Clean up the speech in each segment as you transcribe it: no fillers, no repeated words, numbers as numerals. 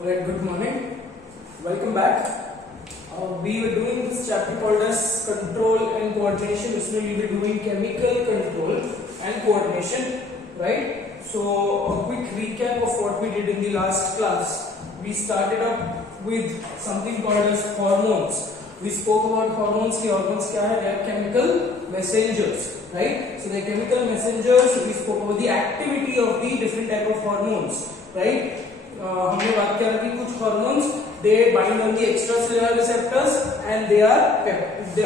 Alright, good morning. Welcome back. We were doing this chapter called as control and coordination. This we will be doing chemical control and coordination, right? So a quick recap of what we did in the last class. We started up with something called as hormones. We spoke about hormones. The hormones क्या है? They are chemical messengers, right? So they are chemical messengers. We spoke about the activity of the different type of hormones, right? हमने बात किया कि कुछ hormones they bind on the extracellular receptors and they are the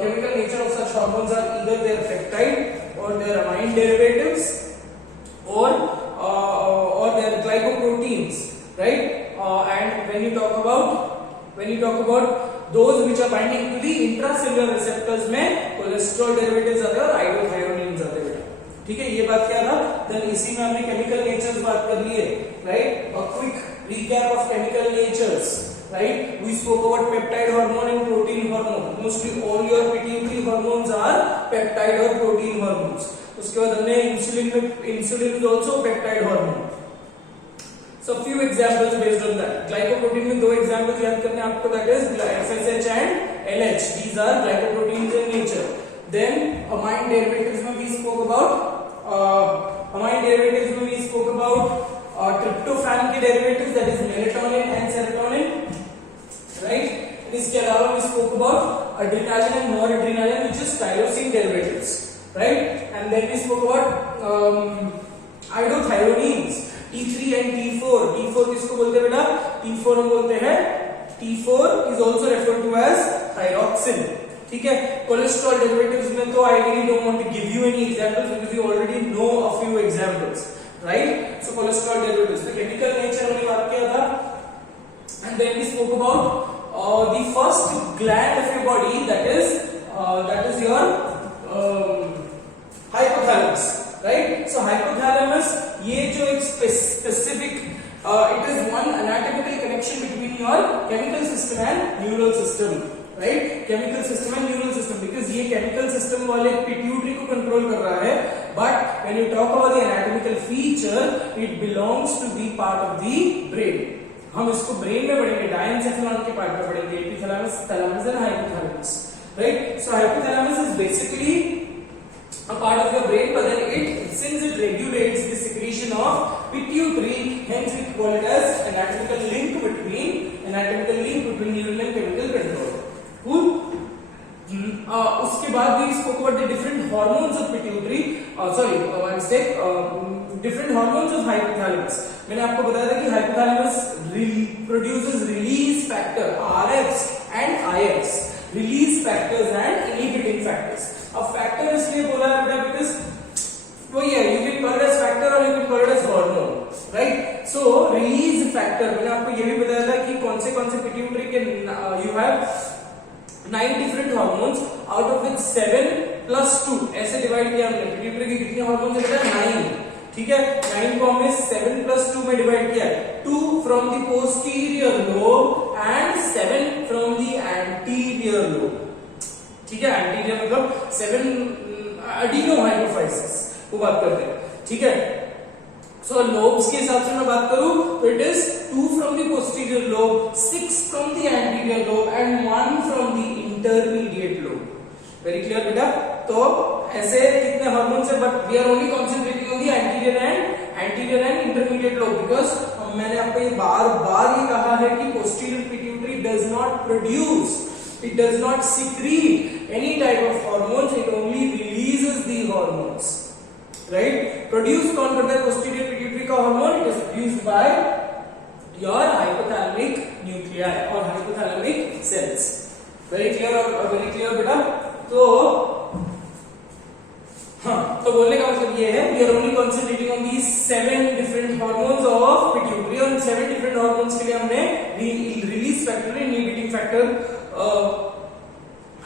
chemical nature of such hormones are either they are peptide or they are amine derivatives or they are glycoproteins, right? And when you talk about those which are binding to the intracellular receptors में cholesterol derivatives आते हैं और iodothyronines आते हैं, ठीक है? ये बात क्या था? देन इसी में हमने केमिकल नेचर्स बात कर लिए, right? A quick recap of chemical natures, right? We spoke about peptide hormone and protein hormone. Mostly all your pituitary hormones are peptide or protein hormones. उसके बाद हमने insulin is also peptide hormone. So few examples based on that. Glycoprotein में दो examples याद करने आपको, that is FSH and LH. These are glycoproteins in nature. Then amine derivatives में we spoke about tryptophan के derivatives, that is melatonin and serotonin, right? इसके अलावा we spoke about adrenaline and noradrenaline, which is tyrosine derivatives, right? And then we spoke about iodothyronines, T3 and T4. T4 किसको बोलते हैं बेटा? T4 हम बोलते हैं, T4 is also referred to as thyroxine, ठीक है? Cholesterol derivatives में तो I really don't want to give you any examples because you already know a few examples, right? So cholesterol derivatives, the chemical nature हमने बात किया था, and then we spoke about the first gland of your body, that is your hypothalamus, right? So hypothalamus ये जो एक specific it is one anatomical connection between your chemical system and neural system, right? Chemical system and neural system, because ये chemical system वाले pituitary को control कर रहा है, but when you talk about the anatomical feature, it belongs to be part of the brain. हम इसको brain में पढ़ेंगे, diencephalon के part में पढ़ेंगे, epithalamus, thalamus and hypothalamus, right? So hypothalamus is basically a part of your brain, but then since it regulates the secretion of pituitary, hence we call it as anatomical link between neural and chemical control. Cool. उसके बाद we spoke about the different hormones of pituitary, my mistake, different hormones of hypothalamus. मैंने आपको बताया था कि hypothalamus produces release factor RX and IX, release factors and inhibiting factors. अब factor इसलिए बोला है बेटा because वही है, you can call it as factor or you can call it as hormone, right? So release factor, मैंने आपको ये भी बताया था कि कौन से pituitary के you have 9 different hormones, out of which 7 plus 2 ऐसे डिवाइड किया हमने. पिट्यूटरी के कितने हार्मोन्स है बेटा? 9, ठीक है? 9 को हमने 7 plus 2 में डिवाइड किया. 2 from the posterior lobe and 7 from the anterior lobe, ठीक है? anterior मतलब 7 adenohypophysis वो बात करते हैं, ठीक है? So lobes के हिसाब से मैं बात करूं तो it is 2 from the posterior lobe, 6 from the anterior lobe and 1 from the intermediate lobe. Very clear बेटा? तो ऐसे कितने हार्मोन्स है, but we are only concentrating on the anterior and intermediate lobe because मैंने आपको ये बार ये कहा है कि posterior pituitary does not produce, it does not secrete any type of hormones, it only releases the hormones, right? Produced कौन करता है posterior pituitary का hormone? It is produced by your hypothalamic nuclei or hypothalamic cells. Very clear or very clear बेटा? तो हाँ, तो बोलने का मतलब ये है we are only concentrating on these 7 different hormones of pituitary, और 7 different hormones के लिए हमने release factor, inhibiting factor,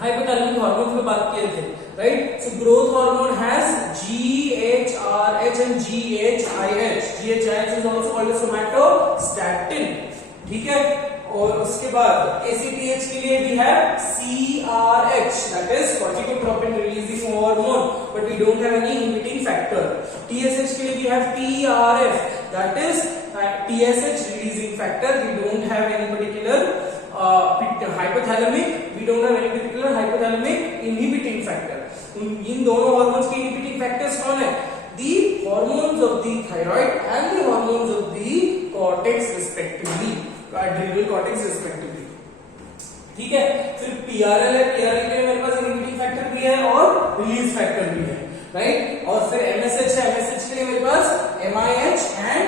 hypothalamic hormones में बात किए थे, right? So growth hormone has GHRH and GHIH. GHIH is also called as somatostatin, ठीक है? और उसके बाद ACTH के लिए we have CRH, that is corticotropin releasing releasing hormone, but we don't have any inhibiting factor. TSH के लिए we have TRF, that is TSH releasing factor. We don't have any particular hypothalamic, we don't have any particular hypothalamic inhibiting factor. इन दोनों hormones के inhibiting factors कौन है? The hormones of the thyroid and the hormones of the cortex respectively, adrenal cortex respectively. ठीक है, फिर PRL है, PRL के लिए मेरे पास inhibiting factor भी है और release factor भी है, right? और फिर MSH है, MSH के लिए मेरे पास MIH and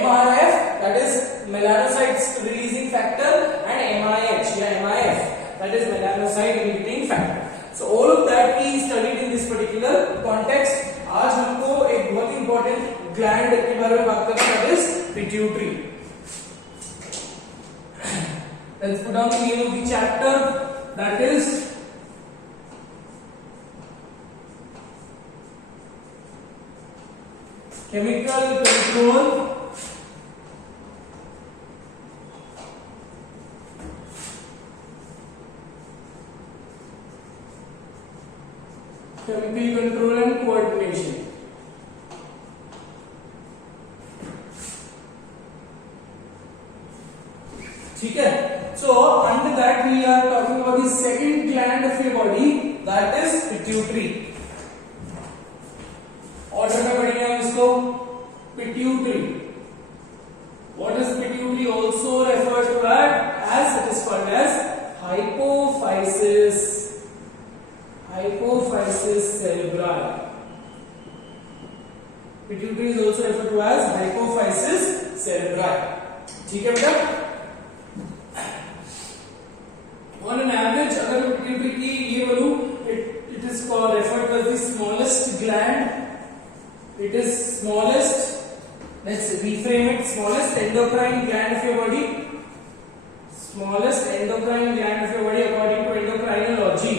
MRF, that is melanocytes releasing factor, and MIH या MIF, that is melanocyte inhibiting factor. So all of that we studied in this particular context. आज हमको एक बहुत important gland के बारे में बात करना है, that is pituitary. Let's put down the name of the chapter, that is chemical control and coordination. ठीक है, so under that we are talking about the second gland of your body, that is pituitary. Order में पढ़ेंगे हम इसको. Pituitary. What is pituitary also referred to as? It is called as hypophysis. Hypophysis cerebri. Pituitary is also referred to as hypophysis cerebri. ठीक है बेटा? On an average, अगर मैं pituitary की ये बोलूं, it is called referred to as the smallest gland. It is smallest. Let's reframe it. Smallest endocrine gland of your body. Smallest endocrine gland of your body according to endocrinology.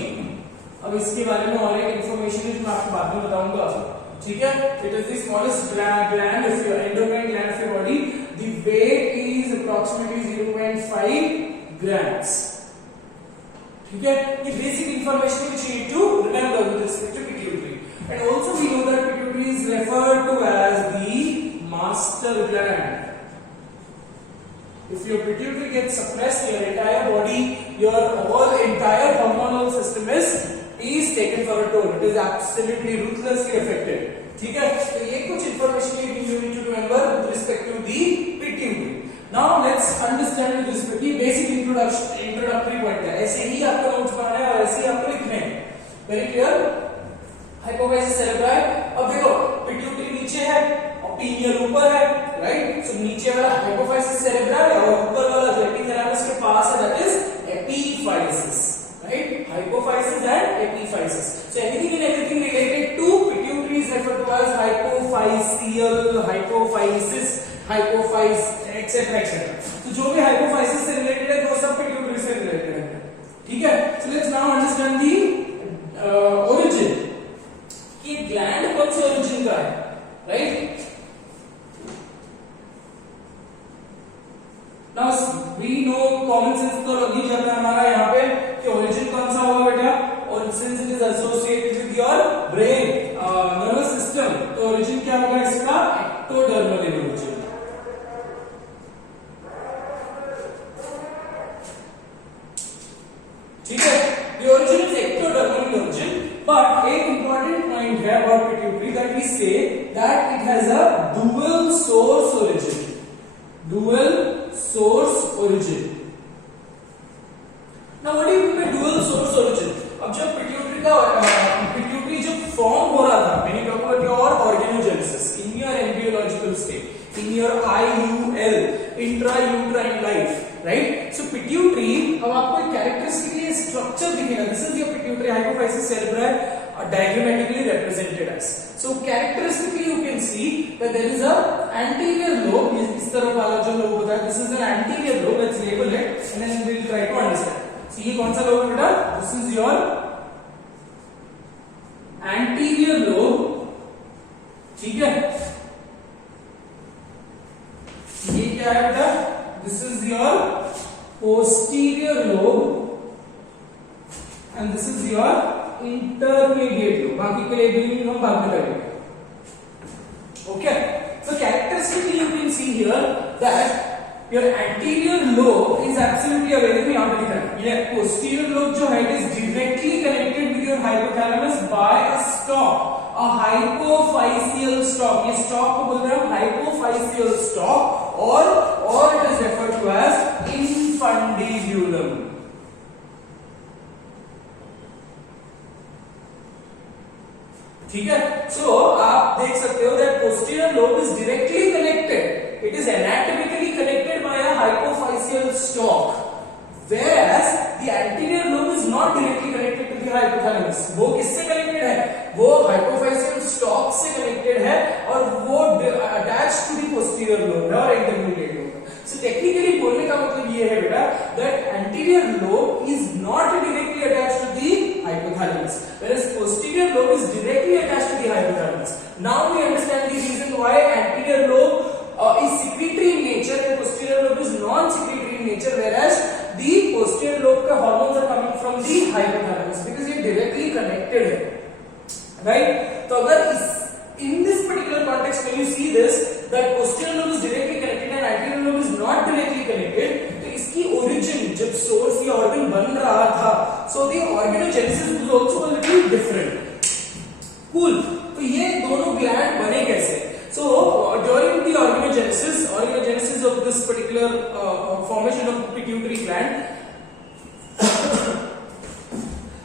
अब इसके बारे में और एक information है जो मैं आपको बाद में बताऊंगा. ठीक है? It is the smallest gland of your endocrine gland of your body. The weight is approximately 0.5 grams. ठीक है? ये basic information which you need to remember with respect to pituitary. And also we know that pituitary is referred to as the master gland. If your pituitary gets suppressed, your entire body, your whole entire hormonal system is taken for a toll. It is absolutely ruthlessly affected. ठीक है? तो ये कुछ information you need to remember with respect to the pituitary. Now let's understand with respect to basic introductory point है. ऐसे ही आपको notes बनाना है और ऐसे ही आपको लिखने हैं. Very clear? Hypophysis cerebri. अब देखो pituitary नीचे है और pineal ऊपर है, right? So नीचे वाला hypophysis cerebri और ऊपर वाला जो epithalamus के पास है, that is epiphysis, right? Hypophysis and epiphysis. So anything and everything related to pituitary is referred to as hypophyseal, hypophysis, hypophyse, etc. etc. तो जो भी hypophysis से related है वो सब pituitary से related है. ठीक है? So let's now understand the origin. कि ग्लैंड कौन से ओरिजिन का है, right? Now we know common sense तो लग ही जाता है हमारा यहाँ पे कि ओरिजिन कौन सा होगा बेटा, और since it is associated with your brain nervous system, तो ओरिजिन क्या होगा इसका? Ectodermal origin. ठीक है, the origin is ectodermal origin. But एक important point है about pituitary that we say that it has a dual source origin. Dual source origin. Now what do you mean by dual source origin? अब जब pituitary जब form हो रहा था, when you talk about your organogenesis in your embryological state, in your IUL, intrauterine life, right? So pituitary, अब आपको एक characteristically structure दिखेगा. This is your pituitary hypophysis cerebri, diagrammatically represented as. So characteristically you can see that there is a anterior lobe. इस तरफ वाला जो lobe होता है, this is an anterior lobe. Let's label it and then we will try to understand. So ये कौन सा lobe है बेटा? This is your anterior lobe. ठीक है? ये क्या है बेटा? This is your posterior lobe and this meaning हम बाद में करेंगे. Okay, so characteristically you can see here that your anterior lobe is absolutely away में यहाँ पे दिख रहा है. ये posterior lobe जो है it is directly connected with your hypothalamus by a stalk, a hypophyseal stalk. ये stalk को बोलते हैं हम hypophyseal stalk or it is referred to as infundibulum. ठीक है. सो आप देख सकते हो that posterior lobe is directly connected. It is anatomically connected by a hypophyseal stalk, whereas the anterior lobe is not directly connected to the hypothalamus. वो किससे connected है? वो hypophyseal stalk से connected है और वो attached to the posterior lobe है और intermediate lobe. So technically बोलने का मतलब ये है बेटा that anterior lobe is not directly attached to the hypothalamus, whereas posterior lobe is directly attached to the hypothalamus. Now we understand the reason why anterior lobe is secretory in nature and posterior lobe is non-secretory in nature, whereas the posterior lobe का hormones are coming from the hypothalamus because ये directly connected है, right? तो अगर in this particular context when you see this that posterior lobe is directly connected and anterior lobe is not directly connected, तो इसकी origin जब source या organ बन रहा था, so the organogenesis was also a little different. Cool. तो ये दोनों gland बने कैसे? So during the organogenesis of this particular formation of the pituitary gland,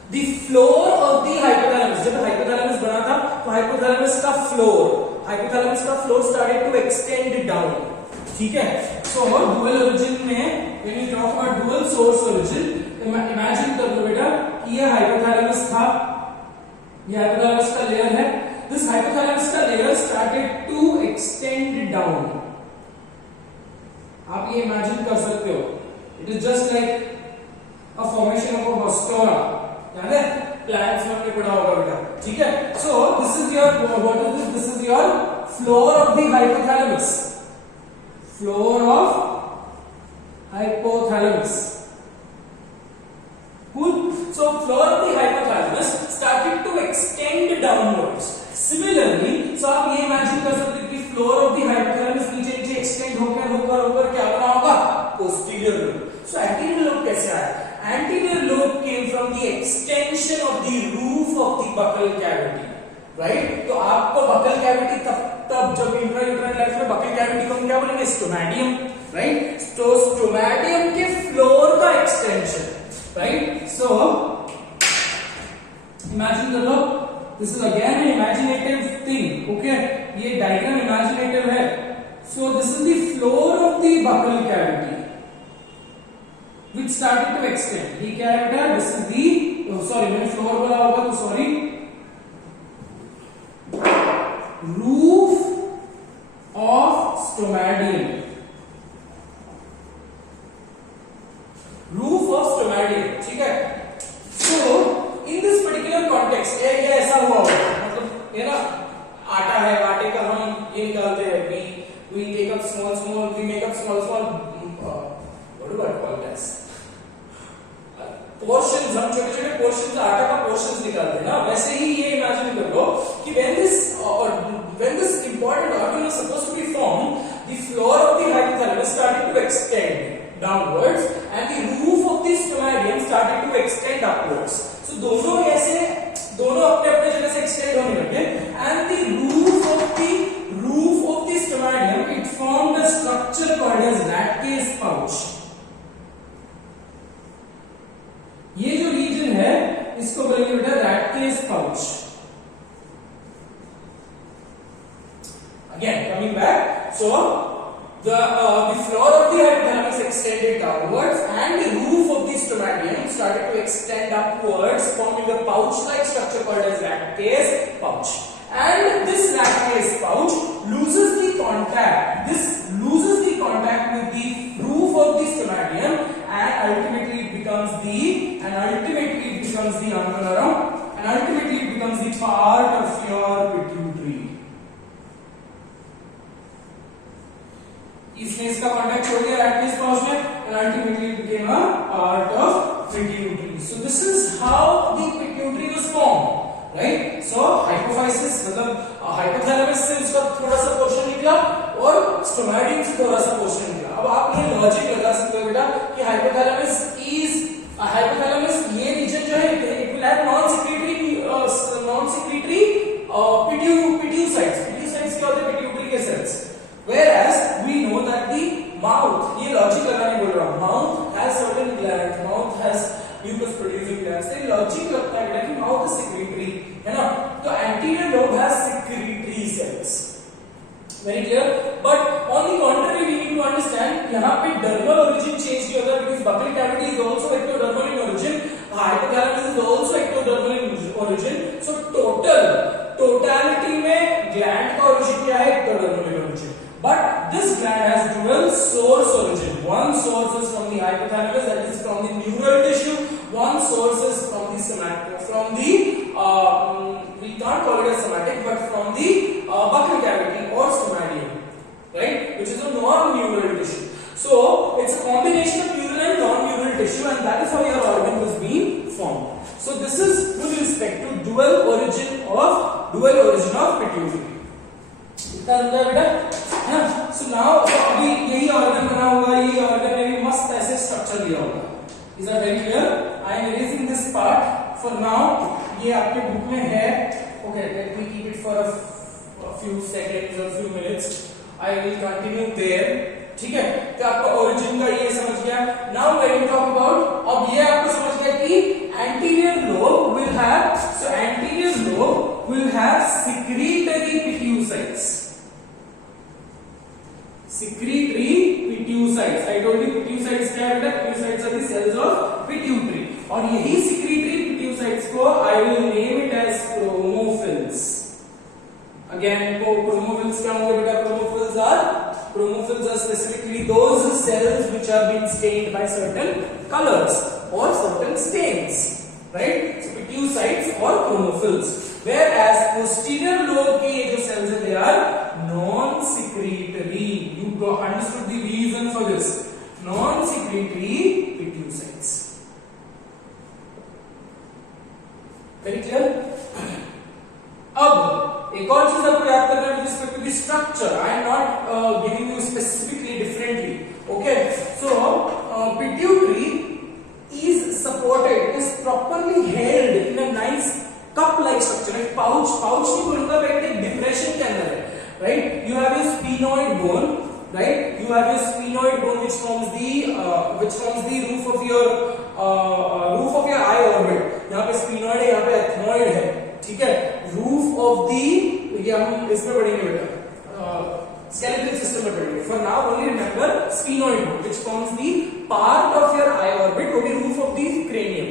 the floor of the hypothalamus, जब hypothalamus बना था तो hypothalamus का floor started to extend down. ठीक है. So dual origin में when you talk about dual source origin, imagine कर लो बेटा कि ये hypothalamus था, ये hypothalamus का layer है. This hypothalamus का layer started to extend down. आप ये imagine कर सकते हो. It is just like a formation of a haustora. याद है? Plants में हमने पढ़ा होगा बेटा. ठीक है. So this is your what is this? This is your floor of the hypothalamus. Floor of hypothalamus. Cool. So floor of the hypothalamus started to extend downwards. Similarly, so आप ये imagine कर सकते हो कि floor of the hypothalamus नीचे नीचे extend होकर क्या बना होगा? Posterior lobe. So anterior lobe कैसे आया? Anterior lobe came from the extension of the roof of the buccal cavity, right? तो आपको buccal cavity तब जब इंट्रायूटेराइन लाइफ में buccal cavity को हम क्या बोलेंगे? Stomatium, right? तो stomatium के floor का extension, right? So imagine कर लो. This is again an imaginative thing, okay? ये diagram imaginative है. So this is the floor of the buccal cavity, which started to extend. ये क्या है बेटा? This is the sorry मैंने floor बोला होगा तो sorry. Roof of stomatium. Roof of stomatium. ठीक है? So in this particular context ये ऐसा हुआ होगा. मतलब ये ना आटा है, आटे का हम ये निकालते हैं. We take up small, we make up small. What do I call this? Portions, हम छोटे छोटे portions आटा का portions निकालते हैं ना. वैसे ही ये imagine कर लो कि when this important organ was supposed to be formed, the floor of the hypothalamus started to extend downwards and the roof of the stomatium started to extend upwards. So दोनों अपने अपने जगह से extend होने लगे and the roof of the stomatium it formed a structure called as Ratke's pouch. ये जो reason है इसको बोलेंगे बेटा Ratke's pouch. Again coming back, so the floor of the hypothalamus extended downwards and the roof of the stomatium started to extend upwards, forming a pouch-like structure called as Ratke's pouch. And this Ratke's pouch loses the contact with the roof of the stomatium and ultimately it becomes the part of your pituitary. इसने इसका contact छोड़ दिया Ratke's pouch में and ultimately it became a part of pituitary. So this is how the pituitary was formed, right? So hypophysis मतलब hypothalamus से उसका थोड़ा सा पोर्शन निकला और स्टोमैटियम से थोड़ा सा पोर्शन निकला। अब आप ये लॉजिक लगा सकते हो बेटा कि हाइपोथैलेमस ये रीजन जो है it will have non secretory pituicytes. Pituicytes क्या होते हैं? पिट्यूटरी के cells. Whereas we know that the mouth, ये लॉजिक लगाने बोल रहा हूँ, mouth has certain glands, mouth has mucus producing glands। तो लॉजिक लगता है बेटा कि mouth is secretory, है ना? तो anterior lobe has secretory cells। Very clear? But on the contrary, we need to understand यहाँ पे dermal origin change नहीं होता because buccal cavity is also ectodermal in origin, hypothalamus is also ectodermal in origin। So totality में gland का origin क्या है? ectodermal in origin। But this gland has dual source origin. One source is from the hypothalamus, that is from the neural tissue. One source is from the somatic, we can't call it as somatic, but from the buccal cavity or stomatium, right? Which is a non-neural tissue. So it's a combination of neural and non-neural tissue, and that is how your organ was being formed. So this is with respect to dual origin of pituitary. इतना समझा बेटा? है ना? So now अभी यही organ बना होगा, यही ऑर्गन में भी मस्त ऐसे स्ट्रक्चर दिया होगा। Is that very clear? I am erasing this part for now. ये आपके बुक में है। Okay, let me keep it for a few seconds or few minutes. I will continue there. ठीक है? तो आपका origin का ये समझ गया। Now when we talk about, अब ये आपको समझ गया कि anterior lobe will have secretory pituicytes. Secretory pituicytes. I told you pituicytes क्या है बेटा? Pituicytes are the cells of pituitary. और यही secretory pituicytes को I will name it as chromophils. Again, chromophils क्या होंगे बेटा? Chromophils are specifically those cells which are being stained by certain colors or certain stains, right? So pituicytes or chromophils. Whereas posterior lobe के ये जो cells हैं, they are non-secretory. You understood the reason for this? Non-secretory pituicytes. Very clear? अब एक और चीज आपको याद करना है with respect to the structure. I am not giving you specifically differently. Okay? So pituitary is properly held in a nice cup-like structure. Like pouch नहीं बोलूंगा, but एक depression के अंदर है. Right? You have your sphenoid bone. Right? You have your sphenoid bone which forms the roof of your eye orbit. यहाँ पे sphenoid है, यहाँ पे ethmoid है. ठीक है? Roof of the, ये हम इसमें पढ़ेंगे बेटा, skeletal system में पढ़ेंगे. For now only remember sphenoid bone which forms the part of your eye orbit, वो भी roof of the cranium.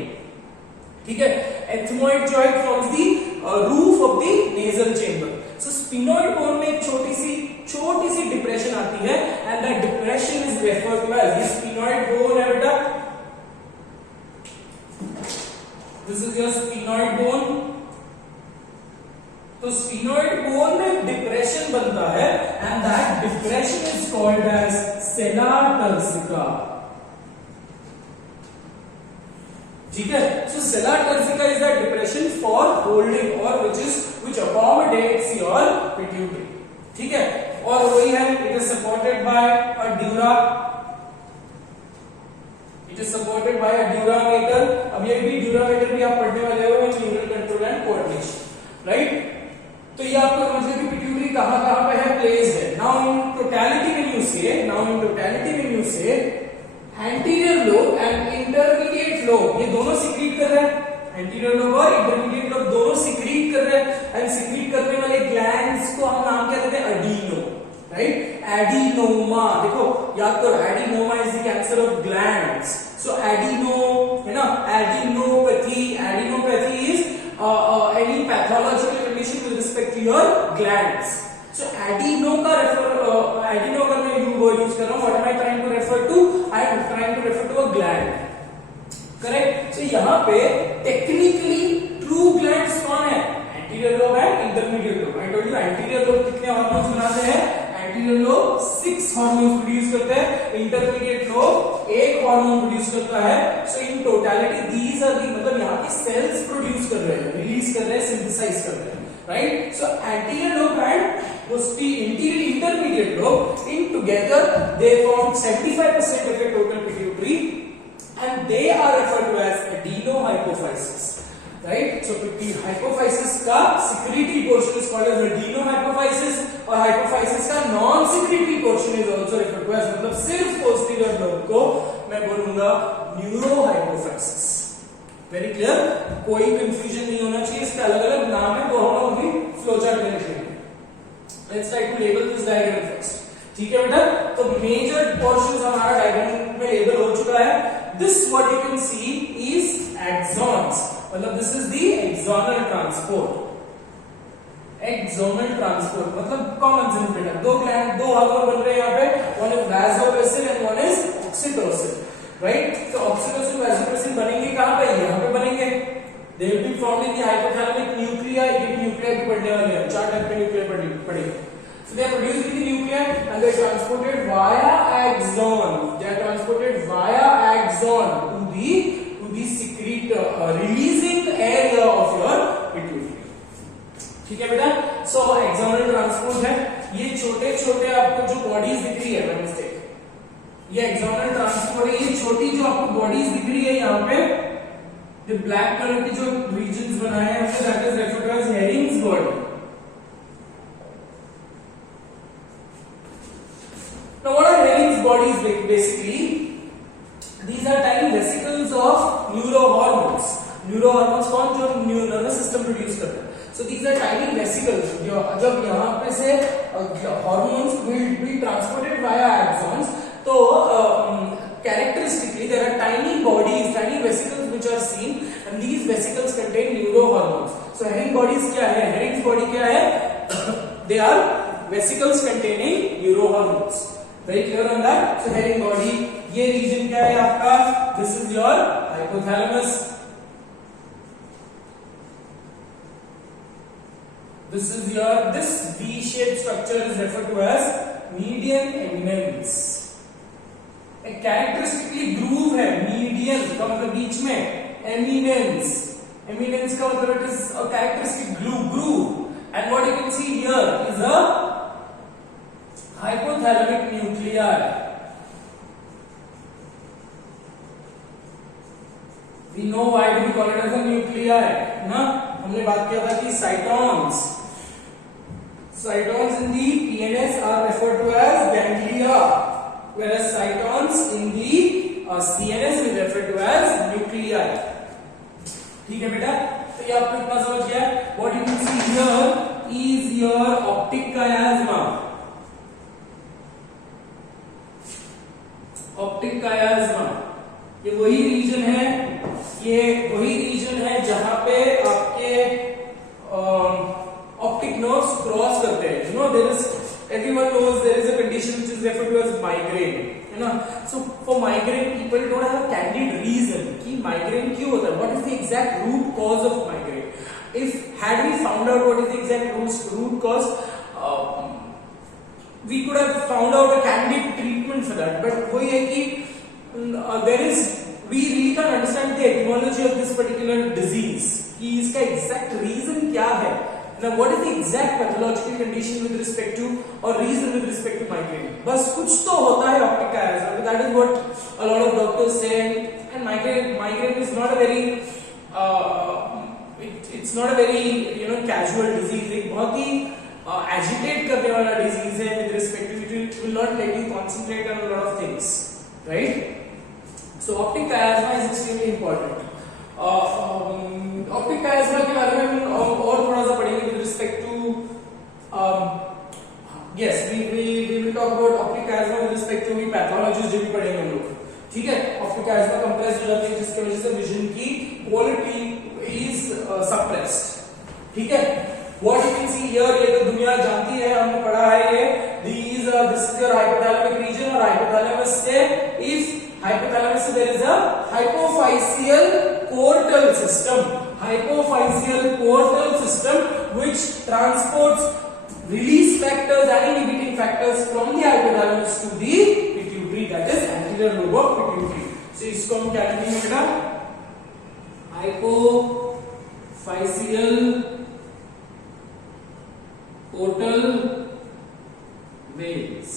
ठीक है? Ethmoid joint forms the roof of the nasal chamber. So sphenoid bone में एक छोटी सी depression आती है, and that depression is referred to as the sphenoid bone है बेटा. This is your sphenoid bone. तो sphenoid bone में depression बनता है, and that depression is called as sella turcica. ठीक है? So sella turcica is that depression for holding or which accommodates your pituitary. ठीक है? और वही है, it is supported by a dura. It is supported by a dura mater. अब ये भी dura mater भी आप पढ़ने वाले हो, which neural control and coordination, right? तो ये आपको समझ गया कि पिट्यूटरी कहाँ पे है, प्लेस्ड है. Now in totality when you say anterior lobe and intermediate lobe, ये दोनों secrete कर रहे हैं. Anterior lobe और intermediate lobe दोनों secrete कर रहे हैं, and secrete करने वाले glands को हम नाम क्या देते हैं? Adeno, right? Adenoma. देखो याद करो, adenoma is the cancer of glands. So adeno है ना, adenopathy is any pathological condition with respect to your glands. So adeno का मैं यूज कर रहा हूँ. What am I trying to refer to? I am trying to refer to a gland. Correct? So यहाँ पे technically true glands कौन है? Anterior lobe and intermediate lobe. I told you anterior lobe कितने hormones बनाते हैं? Anterior lobe 6 hormones produce करते हैं. Intermediate lobe 1 hormone produce करता है. So in totality these are the, मतलब यहाँ के cells produce कर रहे हैं, release कर रहे हैं, synthesize कर रहे हैं. right? So anterior lobe and anterior intermediate lobe in together they form 75% of the total pituitary, and they are referred to as adenohypophysis, right? So hypophysis का secretory portion is called as adenohypophysis, और hypophysis का non-secretory portion is also referred to as, मतलब सिर्फ posterior lobe को मैं बोलूंगा neurohypophysis. Very clear, कोई confusion नहीं होना चाहिए, इसके अलग अलग नाम है वो हम अभी फ्लोचार्ट में लिखेंगे. Let's try to label this diagram first. ठीक है बेटा, तो मेजर पोर्शंस हमारा डायग्राम में लेबल हो चुका है. This what you can see is axons, मतलब this is the axonal transport. Axonal transport मतलब कॉमन सेंस बेटा, दो ग्लैंड, दो हार्मोन बन रहे हैं यहाँ पे, one is vasopressin and one is oxytocin, right? तो ऑक्सीटोसिन वासोप्रेसिन बनेंगे कहां पे? यहाँ पे बनेंगे. They will be found in the hypothalamic nuclei. ये न्यूक्लियाई भी पढ़ने वाले हैं, 4 टाइप के न्यूक्लियाई पढ़ेंगे. So they are produced in the nuclei and they are transported via axon. They are transported via axon to the secret releasing area of your pituitary. ठीक है बेटा, so axonal transport है. ये छोटे छोटे आपको जो बॉडीज दिख रही है, मिस्टेक, ये एक्सोनल ट्रांसपोर्ट है. ये छोटी जो आपको बॉडीज दिख रही है यहाँ पे, जो ब्लैक कलर के जो रीजन्स बनाए हैं, that is referred to as Herring's body. Now what are Hering's bodies basically? These are tiny vesicles of neurohormones. Neurohormones कौन? जो nervous system produce करते हैं. So these are tiny vesicles. जब यहाँ पे से hormones will be transported via axons, तो characteristically there are tiny bodies, tiny vesicles which are seen, and these vesicles contain neurohormones. So Hering bodies क्या है? Hering's body क्या है? They are vesicles containing neurohormones. Very clear on that? So Hering body, ये region क्या है आपका? This is your hypothalamus. This V-shaped structure is referred to as median eminence. एक characteristically groove है, median का मतलब बीच में, eminence का मतलब it is a characteristic groove. And what you can see here is a hypothalamic nuclei. We know why do we call it as a nuclei, ना? हमने बात किया था कि cytons in the PNS are referred to as ganglia, whereas cytons in the CNS is referred to as nuclei. ठीक है बेटा, तो ये आपको इतना समझ गया. What you can see here is your optic chiasma. Optic chiasma, ये वही रीजन है जहां पे आपके ऑप्टिक नर्व्स क्रॉस करते हैं. You know there is, everyone knows there is a condition which is referred to as migraine, है ना? So for migraine people don't have a candid reason कि माइग्रेन क्यों होता है. What is the exact root cause of migraine? If had we found out what is the exact root cause, we could have found out a candid treatment for that, but वही है कि we really can't understand the etymology of this particular disease, कि इसका exact reason क्या है. Now what is the exact pathological condition with respect to or reason with respect to migraine? बस कुछ तो होता है optic chiasma, that is what a lot of doctors say, and migraine is not a very it's not a very casual disease. एक बहुत ही agitate करने वाला disease है with respect to it will not let you concentrate on a lot of things, right? So optic chiasma is extremely important. Optic chiasma के बारे में हम और थोड़ा सा पढ़ेंगे with respect to yes we will talk about optic chiasma with respect to pathologies जो भी पढ़ेंगे हम लोग. ठीक है, optic chiasma compressed हो जाती है जिसकी वजह से vision की quality is suppressed. ठीक है, What you can see here, ये तो दुनिया जानती है, हमने पढ़ा है ये. This is your hypothalamic region और hypothalamus से if hypothalamus से there is a hypophyseal cortical system. Hypophyseal cortical system which transports release factors and inhibiting factors from the hypothalamus to the pituitary, that is anterior lobe of pituitary. So इसको हम क्या लिखेंगे बेटा? Hypophyseal total waves.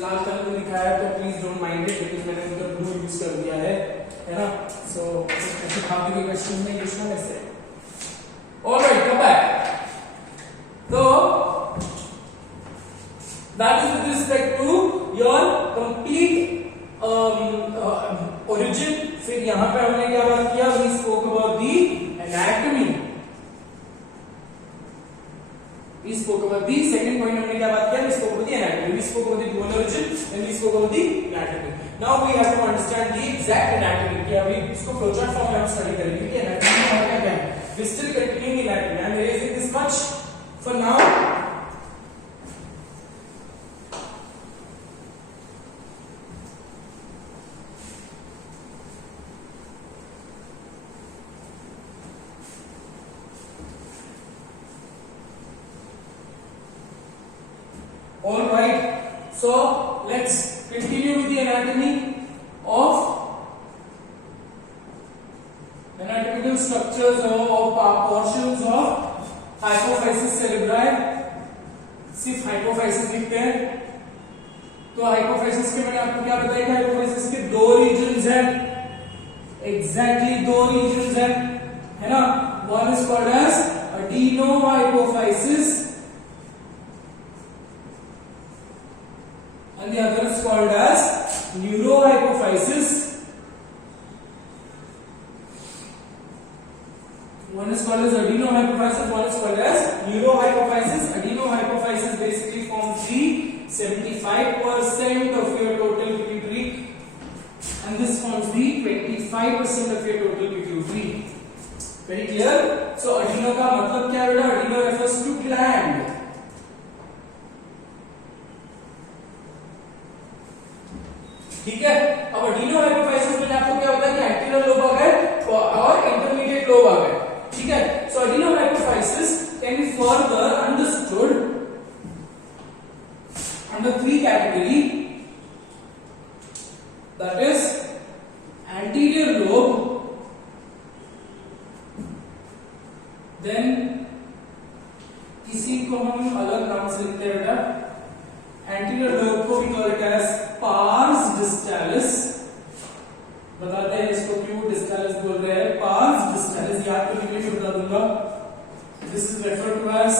Last time लिखा है तो please don't mind it because मैंने उधर ब्लू यूज कर दिया है ना। सो ऐसे खाते के क्वेश्चन में यूज करने से। Alright, come back. तो that is with respect to your complete origin। फिर यहां पे हमने क्या बात किया, we spoke about the anatomy, we spoke about the second point हमने क्या बात किया, we spoke about the anatomy, we spoke about the dual origin and we spoke about the anatomy। now we have to understand the exact anatomy कि अभी इसको flowchart form में हम study करेंगे कि anatomy में हमारा क्या है। we still continuing anatomy, I am erasing this much for now। All right, so let's continue with the anatomy of anatomical structures of portions of hypophysis cerebri। सिर्फ hypophysis लिखते हैं तो hypophysis के मैंने आपको क्या बताया था, hypophysis के दो regions हैं, exactly दो regions हैं, है ना। one is called as adenohypophysis and the other is called as neurohypophysis। one is called as adenohypophysis, one is called as neurohypophysis। adenohypophysis basically forms the 75% of your total pituitary and this forms the 25% of your total pituitary। very clear। so adeno का मतलब क्या बेटा, adeno refers to gland। ठीक है। अब adenohypophysis में आपको क्या होता है कि एंटीरियर लोब आ गए और इंटरमीडिएट लोब आ गए। ठीक है। सो adenohypophysis can be further understood under three category, that is anterior lobe, then इसी को हम अलग नाम से लिखते हैं बेटा, एंटीरियर लोब को भी कॉल करते हैं पार्स डिस्टालिस। बताते हैं इसको क्यों डिस्टालिस बोल रहे हैं, पार्स डिस्टालिस याद करने के लिए बता दूंगा। This is referred to as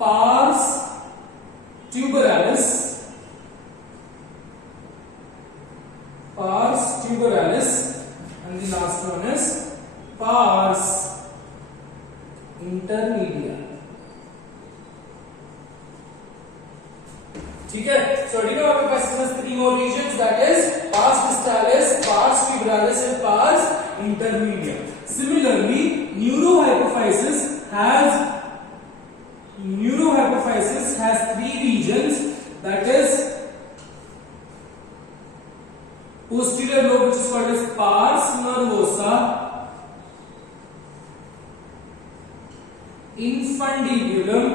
pars tuberalis, pars tuberalis and the last one is pars intermedia. ठीक है। so adenohypophysis has three more regions, that is pars distalis, pars tubralis and pars intermedia। similarly neurohypophysis has three regions, that is posterior lobe which is called as pars nervosa, infundibulum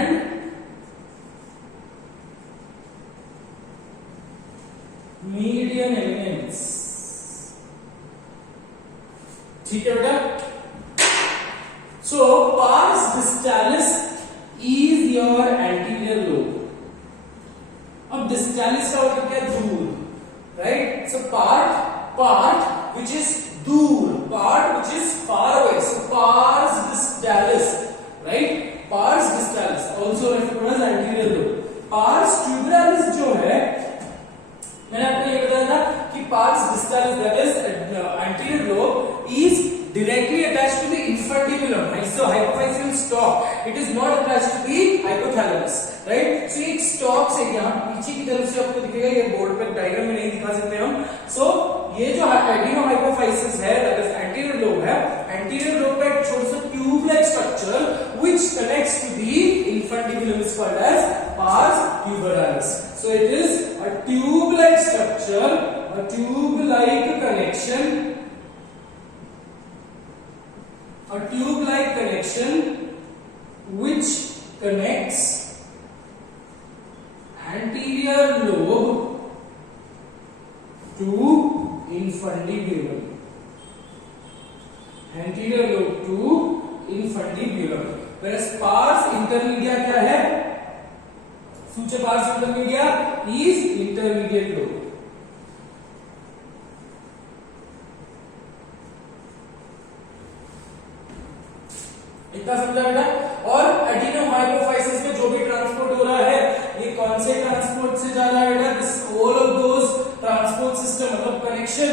and median eminence। ठीक है बेटा। So pars distalis is your anterior lobe. अब distalis का मतलब क्या, दूर, right. So part which is दूर, part which is far away, so pars distalis, right. Pars distalis also referred to as anterior lobe। Pars tuberalis जो है, मैंने आपको ये बताया था कि pars distalis that is anterior lobe is directly attached to the infundibulum, so hypophyseal stalk, it is not attached to the hypothalamus, right। so एक stalk से यहाँ पीछे की तरफ से आपको दिखेगा, ये बोर्ड पे डायग्राम में नहीं दिखा सकते हम। so ये जो adenohypophysis है that is anterior lobe है, anterior lobe का एक छोटा सा tube like structure which connects to the infundibulum is called as pars tuberalis। so it is a tube like structure, a tube like connection, a tube like connection which connects anterior lobe to infundibulum। Anterior lobe to infundibulum. whereas pars intermedia क्या है? सूचे pars intermedia is intermediate lobe। इतना समझा बेटा। और एडिनोहाइपोफाइसिस में जो भी transport हो रहा है ये कौन से ट्रांसपोर्ट से जा रहा है बेटा? This all of those transport system मतलब connection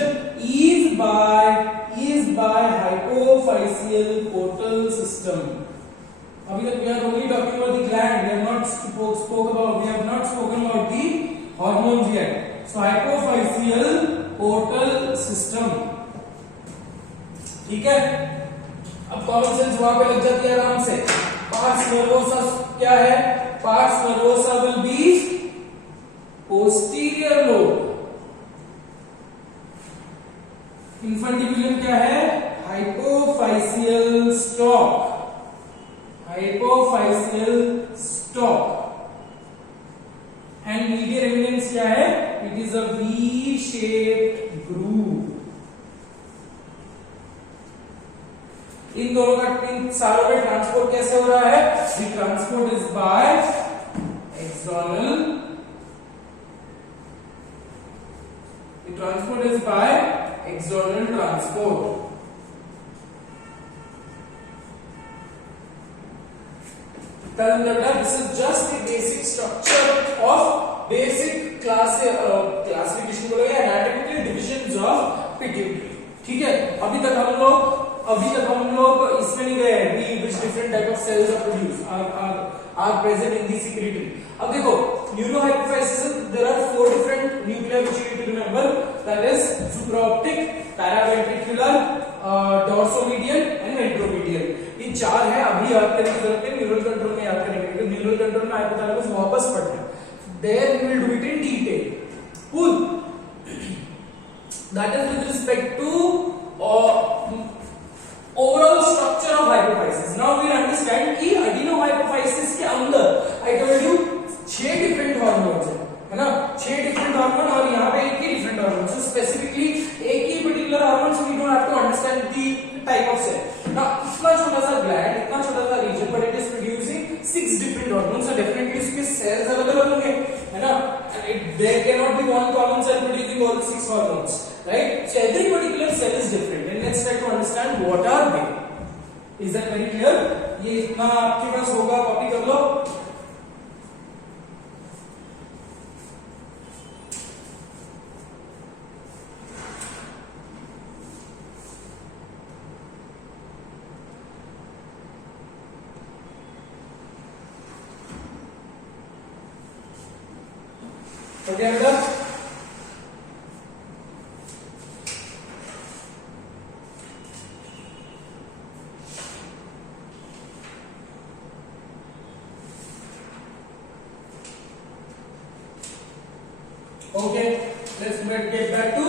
is by hypophyseal portal system. अभी तक we are only talking about the gland, we have not spoken about the hormones yet. So hypophyseal portal system, ठीक है। अब common sense वहां पे लग जाती है आराम से। पार्स नर्वोसा क्या है? Pars nervosa will be posterior lobe. Infundibulum क्या है? Hypophyseal stalk. Hypophyseal stalk. And medial eminence क्या है? It is a V shaped groove. इन दोनों का इन सारों में ट्रांसपोर्ट कैसे हो रहा है? The transport is by axonal. The transport is by axonal transport. This is just the basic structure of basic classification बोलो या anatomical divisions of pituitary। ठीक है, अभी तक हम लोग इसमें नहीं गए हैं which different type of cells are produced are present in the secretory। अब देखो neurohypophysis there are 4 different nuclei which you need to remember, that is supraoptic, paraventricular, dorsomedial and ventromedial। ये 4 है। अभी याद करने की जरूरत है, न्यूरल कंट्रोल में याद करने के लिए। न्यूरल कंट्रोल में हाइपोथैलेमस वापस पढ़ना है, there we will do it in detail full. That is with respect to overall structure of hypophysis। now we understand कि adenohypophysis के अंदर I told you 6 different hormones है ना, 6 different hormone और यहाँ पे एक ही different hormone। so specifically एक ही particular hormone, so we don't have to understand the type of cell। now इतना छोटा सा gland, इतना छोटा सा region, but it is producing 6 different hormones, so definitely इसके cells अलग-अलग होंगे है ना। there cannot be one common cell producing all 6 hormones, right? so every particular cell is different and let's try to understand what are they। is that very clear? ये इतना आपके पास होगा, copy कर लो। Okay, बेटा okay, let's get back to,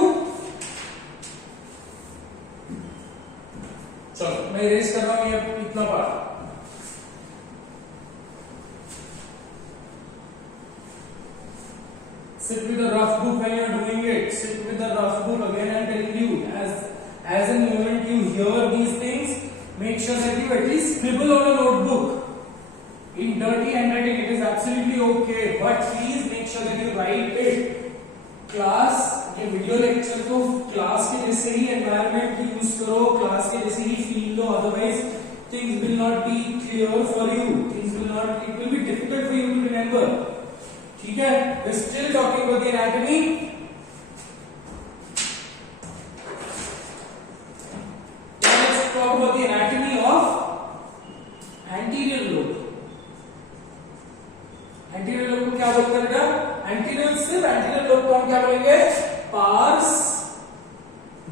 चलो मैं erase कर रहा हूं ये इतना part. Sit with a rough book when you are doing it. Sit with a rough book. Again, I am telling you, as in moment you hear these things, make sure that you at least scribble on a notebook in dirty handwriting. It is absolutely okay, but please make sure that you write it। Class ये video lecture को class के जैसे ही environment use करो, class के जैसे ही feel लो, otherwise things will not be clear for you, things will not, it will be difficult for you to remember. ठीक है, we are still talking about the anatomy. Let's talk about the anatomy of anterior lobe. Anterior lobe को क्या बोलते हैं बेटा? Anterior सिर्फ anterior lobe को हम क्या बोलेंगे? पार्स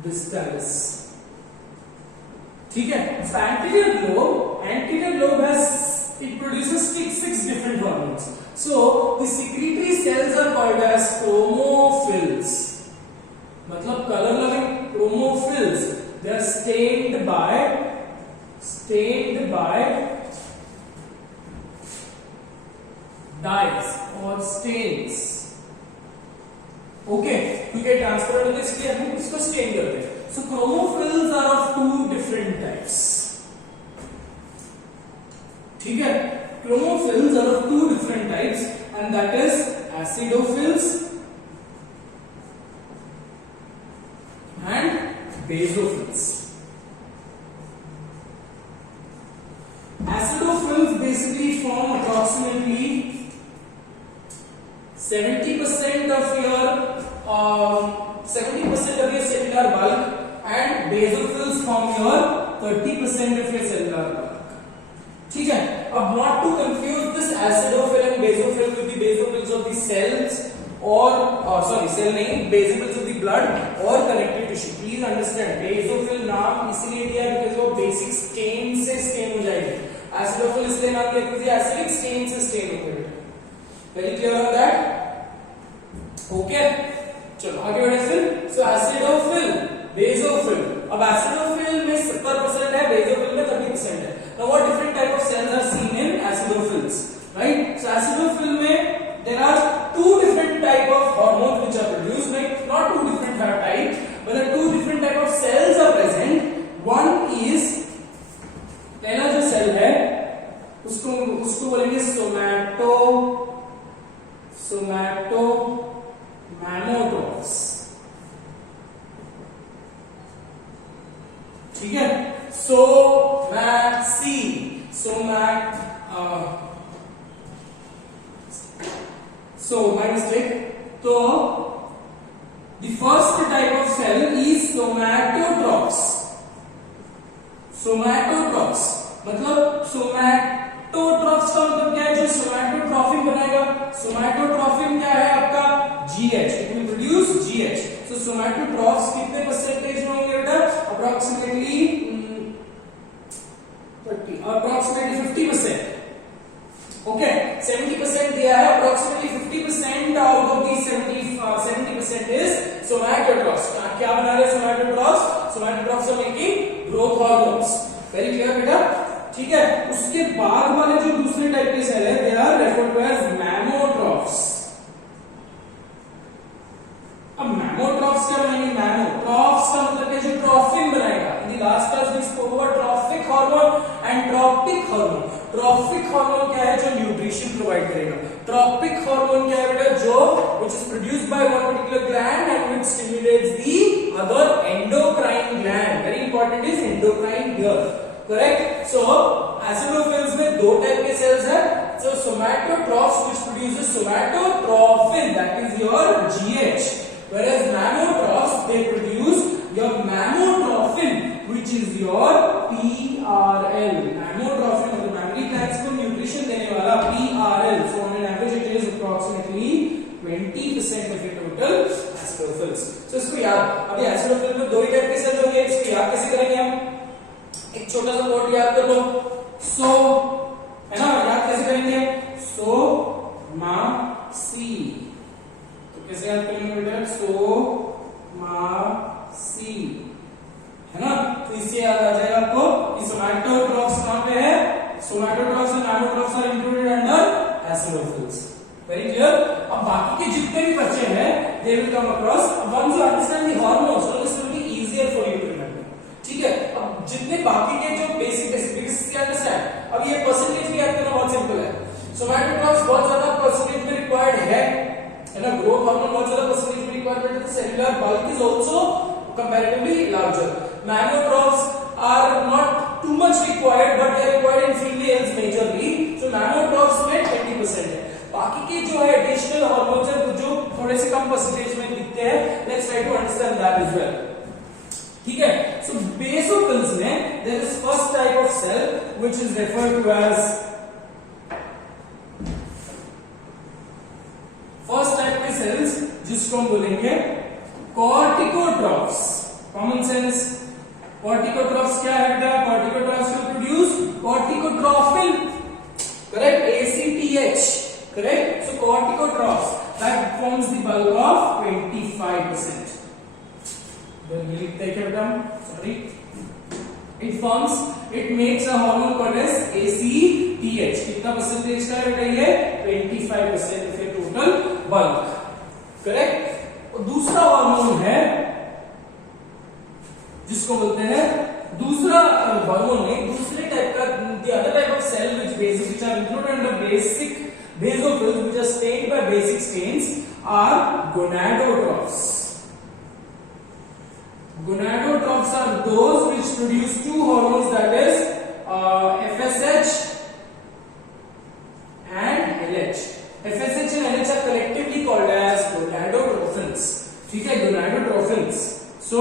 डिस्टल्स। ठीक है, so anterior lobe has, it produces 6 different hormones। so the secretory cells are called as chromophylls, मतलब color loving chromophylls। they are stained by dyes or stains। Okay, क्योंकि transparent होता है इसलिए हम इसको स्टेन करते हैं। सो क्रोमोफिल्स आर ऑफ 2 different types। ठीक है. Chromophils are of two different types, and that is acidophils and basophils. Acidophils basically form approximately 70% of your cellular bulk, and basophils form your 30% of your cellular bulk. ठीक है. अब not to confuse this acidophil and basophil with the basophils of the cells or cell नहीं, basophils of the blood or connective tissue. Please understand, basophil नाम इसलिए दिया because वो basic stain से stain हो जाएगी. Acidophil इसलिए नाम दिया क्योंकि acidic stain से stain हो जाएगी. Very clear on that? Okay. चलो आगे बढ़े फिर. So acidophil, basophil. अब acidophil में 70% है, basophil में 30% है. Now what different type of cells are seen in acidophils, right? So acidophil में there are two different type of hormones which are produced, like not two different types, but there are two different type of cells are present. One is पहला जो cell है उसको बोलेंगे सोमैटोमैमोट्रॉफ्स. ठीक है. My mistake. So the first type of cell is somatotrophs. मतलब somatotrophs का मतलब क्या है? जो somatotrophin बनाएगा. Somatotrophin क्या है आपका? GH. It will produce GH. So somatotrophs कितने परसेंटेज में होंगे बेटा? Approximately 50%. Okay, 70% दिया है. Approximately 50% out of the 70% is somatotrophs. क्या बना रहे somatotrophs? Somatotrophs are making growth hormones. Very clear बेटा? ठीक है. उसके बाद वाले जो दूसरे टाइप के सेल है, they are referred to as mammotrophs. अब mammotrophs क्या बनाएंगे? Mammotrophs का मतलब क्या? जो ट्रॉफिन बनाएगा. In the last class we spoke about trophic hormone and tropic hormone. Trophic hormone क्या है? जो न्यूट्रिशन प्रोवाइड करेगा. ट्रॉपिक हार्मोन क्या है बेटा? जो which is produced by one particular gland and which stimulates the other endocrine gland. Very important is endocrine here. Correct? So acidophils में दो टाइप के सेल्स हैं. So somatotrophs which produces somatotrophin, that is your GH, whereas mammotrophs they produce your mammotrophin which is your PRL. Mammotrophin मतलब mammary glands को nutrition देने वाला PRL. So on an average it is approximately 20% of your total acidophils. So इसको याद, अभी acidophil में दो ही type के सेल होंगे. इसको याद कैसे करेंगे हम? एक छोटा सा कोड याद कर लो. So है ना, याद कैसे करेंगे? सोमासी. तो कैसे याद करेंगे बेटा? सोमासी है ना. तो इससे याद आ जाएगा आपको कि somatotrophs कहां पे है? Somatotrophs and mammotrophs are included under acidophils. Very clear? अब बाकी के जितने भी बच्चे हैं they will come across. Once you understand the hormones, so this will be easier for you to remember. ठीक है. अब जितने बाकी के जो बेसिक क्या अंडरस्टैंड. अब ये परसेंटेज भी याद करना बहुत सिंपल है. Somatotrophs बहुत ज्यादा परसेंटेज में रिक्वायर्ड है ना. ग्रोथ हार्मोन बहुत ज्यादा परसेंटेज में रिक्वायर्ड है. तो cellular bulk is also comparatively larger. Mammotrophs are not too much required, but they are required in females majorly. So mammotrophs में 20% है. बाकी के जो है additional hormones है जो थोड़े से कम परसेंटेज में दिखते हैं. Let's try to understand that as well. ठीक है. So basophils में there is first type of cell which is referred to as first type के cells जिसको हम बोलेंगे corticotrophs. Common sense. Corticotrophs क्या है बेटा? Corticotrophs will produce corticotrophin. Correct? ACTH. Correct? So corticotrophs that forms the bulk of 25%. Then we लिखते हैं क्या बेटा? Sorry. It makes a hormone called as ACTH. कितना परसेंटेज का है बेटा ये? 25% of your total bulk. Correct? और दूसरा हार्मोन है जिसको बोलते हैं दूसरा हार्मोन में दूसरे टाइप का the other type of cell which are included under basic basophils which are stained by basic stains are gonadotrophs. Gonadotrophs are those which produce two hormones, that is FSH and LH. FSH and LH are collectively called as gonadotrophins. ठीक है, gonadotrophins. So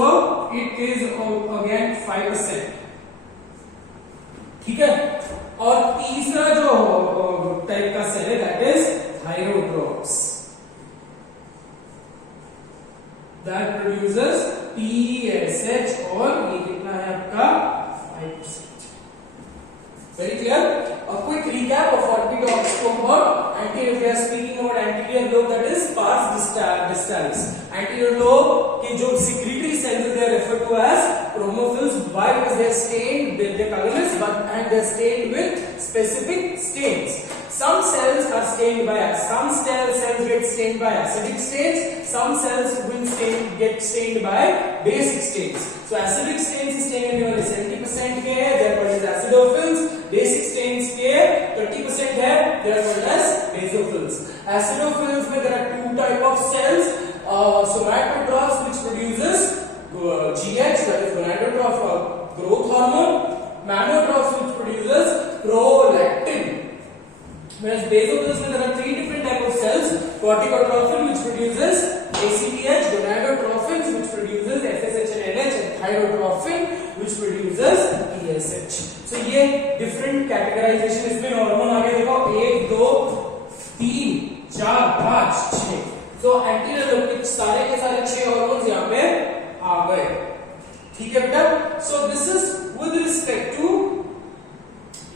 it is again 5%. ठीक है, और तीसरा जो type का cell है that is thyrotrophs. That produces TSH और ये कितना है आपका 5%. Very clear? A quick recap of what we talked about. Anterior, we are speaking about anterior lobe, that is pars distalis. Anterior lobe के जो secretory cells they are referred to as chromophils. Why? Because they are stained, they are colorless, and they are stained with specific stains. Some cells are stained by some cells get stained by acidic stains. Some cells will get stained by basic stains. So acidic stains staining केवल 70% के हैं, they are called as acidophils. Basic stains के 30% है, they are called as basophils. Acidophils में there are two type of cells. Somatotrophs which produces GH, that is gonadotroph growth hormone. Manotrophs which produces prolactin. Whereas basophils में there are three different type of cells. Corticotrophil which produces ACTH, gonadotrophins which produces FSH and LH, and thyrotrophin which produces TSH. So ये different categorization इसमें hormone आ गया, देखो 1 2 3 4 5 6. So anterior lobe के सारे 6 hormones यहाँ पे आ गए. ठीक है बेटा. So this is with respect to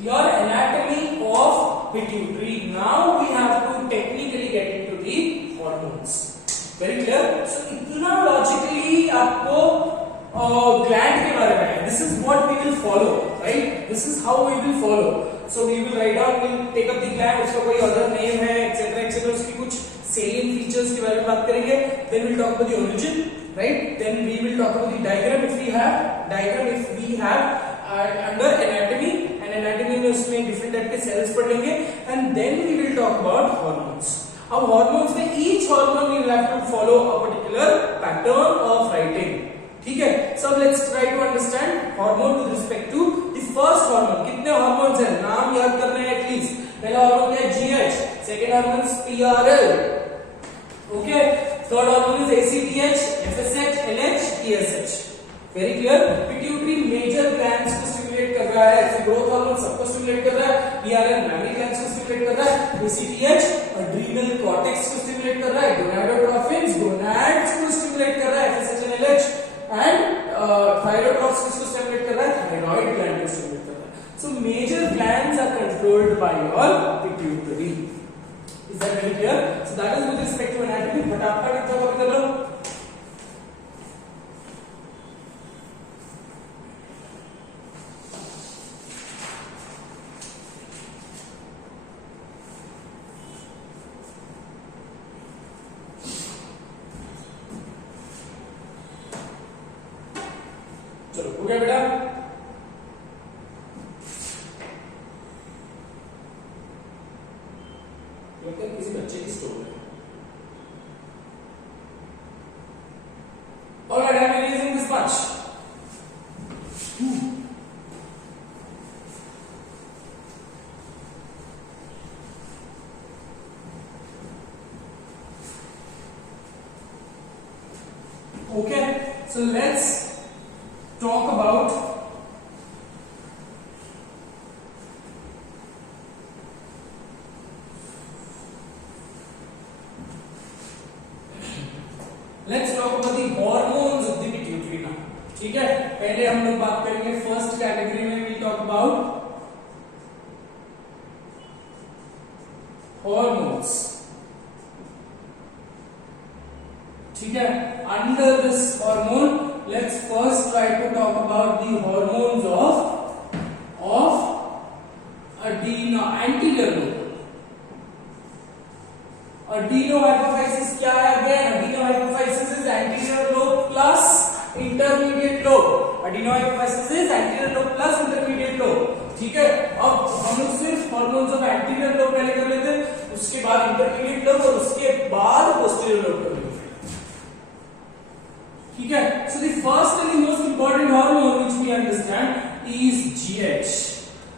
your anatomy of pituitary. Now we have to technically get into the hormones. Very clear? So इतना logically आपको gland के बारे में, this is what we will follow, right? This is how we will follow. So we will write down, we'll take up the gland, उसका कोई other name है, etc. etc. उसकी कुछ salient features के बारे में बात करेंगे. Then we'll talk about the origin, right? Then we will talk about the diagram if we have under anatomy. Anatomy में उसमें different type के cells पढ़ लेंगे, and then we will talk about hormones. अब hormones में each hormone you will have to follow a particular pattern of writing. ठीक है. So let's try to understand hormone with respect to the first hormone. कितने hormones हैं, नाम याद करना है at least. पहला hormone क्या है, GH. Second hormone is PRL. Okay. Third hormone is ACTH, FSH, LH, TSH. Very clear? Pituitary major glands को stimulate कर रहा है, growth hormone सबको stimulate कर रहा है, PRL mammary glands को stimulate कर रहा है, ACTH adrenal cortex को stimulate कर रहा है, gonadotrophins gonads को stimulate कर रहा है, FSH and LH, and thyrotrophs किसको stimulate कर रहा है, thyroid gland को stimulate कर रहा है. So major glands are controlled by your pituitary. Is that very clear? So that is with respect to anatomy. फटाफट इतना कवर कर लो. चलो हो गया बेटा. लगता है किसी बच्चे की स्टोरी है. All right, I am releasing this much. Okay, so let's talk about the hormones of the pituitary now. ठीक है. पहले हम लोग बात करेंगे फर्स्ट कैटेगरी में. we talk about hormones. ठीक है. Under this hormone, let's first try to talk about the hormones of anterior lobe. Adenohypophysis क्या है again? Adenohypophysis is anterior lobe plus intermediate lobe. Adenohypophysis axis is anterior lobe plus intermediate lobe. ठीक है, अब हम लोग सिर्फ hormones of anterior lobe पहले कर लेते हैं, उसके बाद इंटरमीडिएट लोब और उसके बाद पोस्टीरियर लोब कर लेते हैं. ठीक है, so the first and the most important hormone which we understand is GH,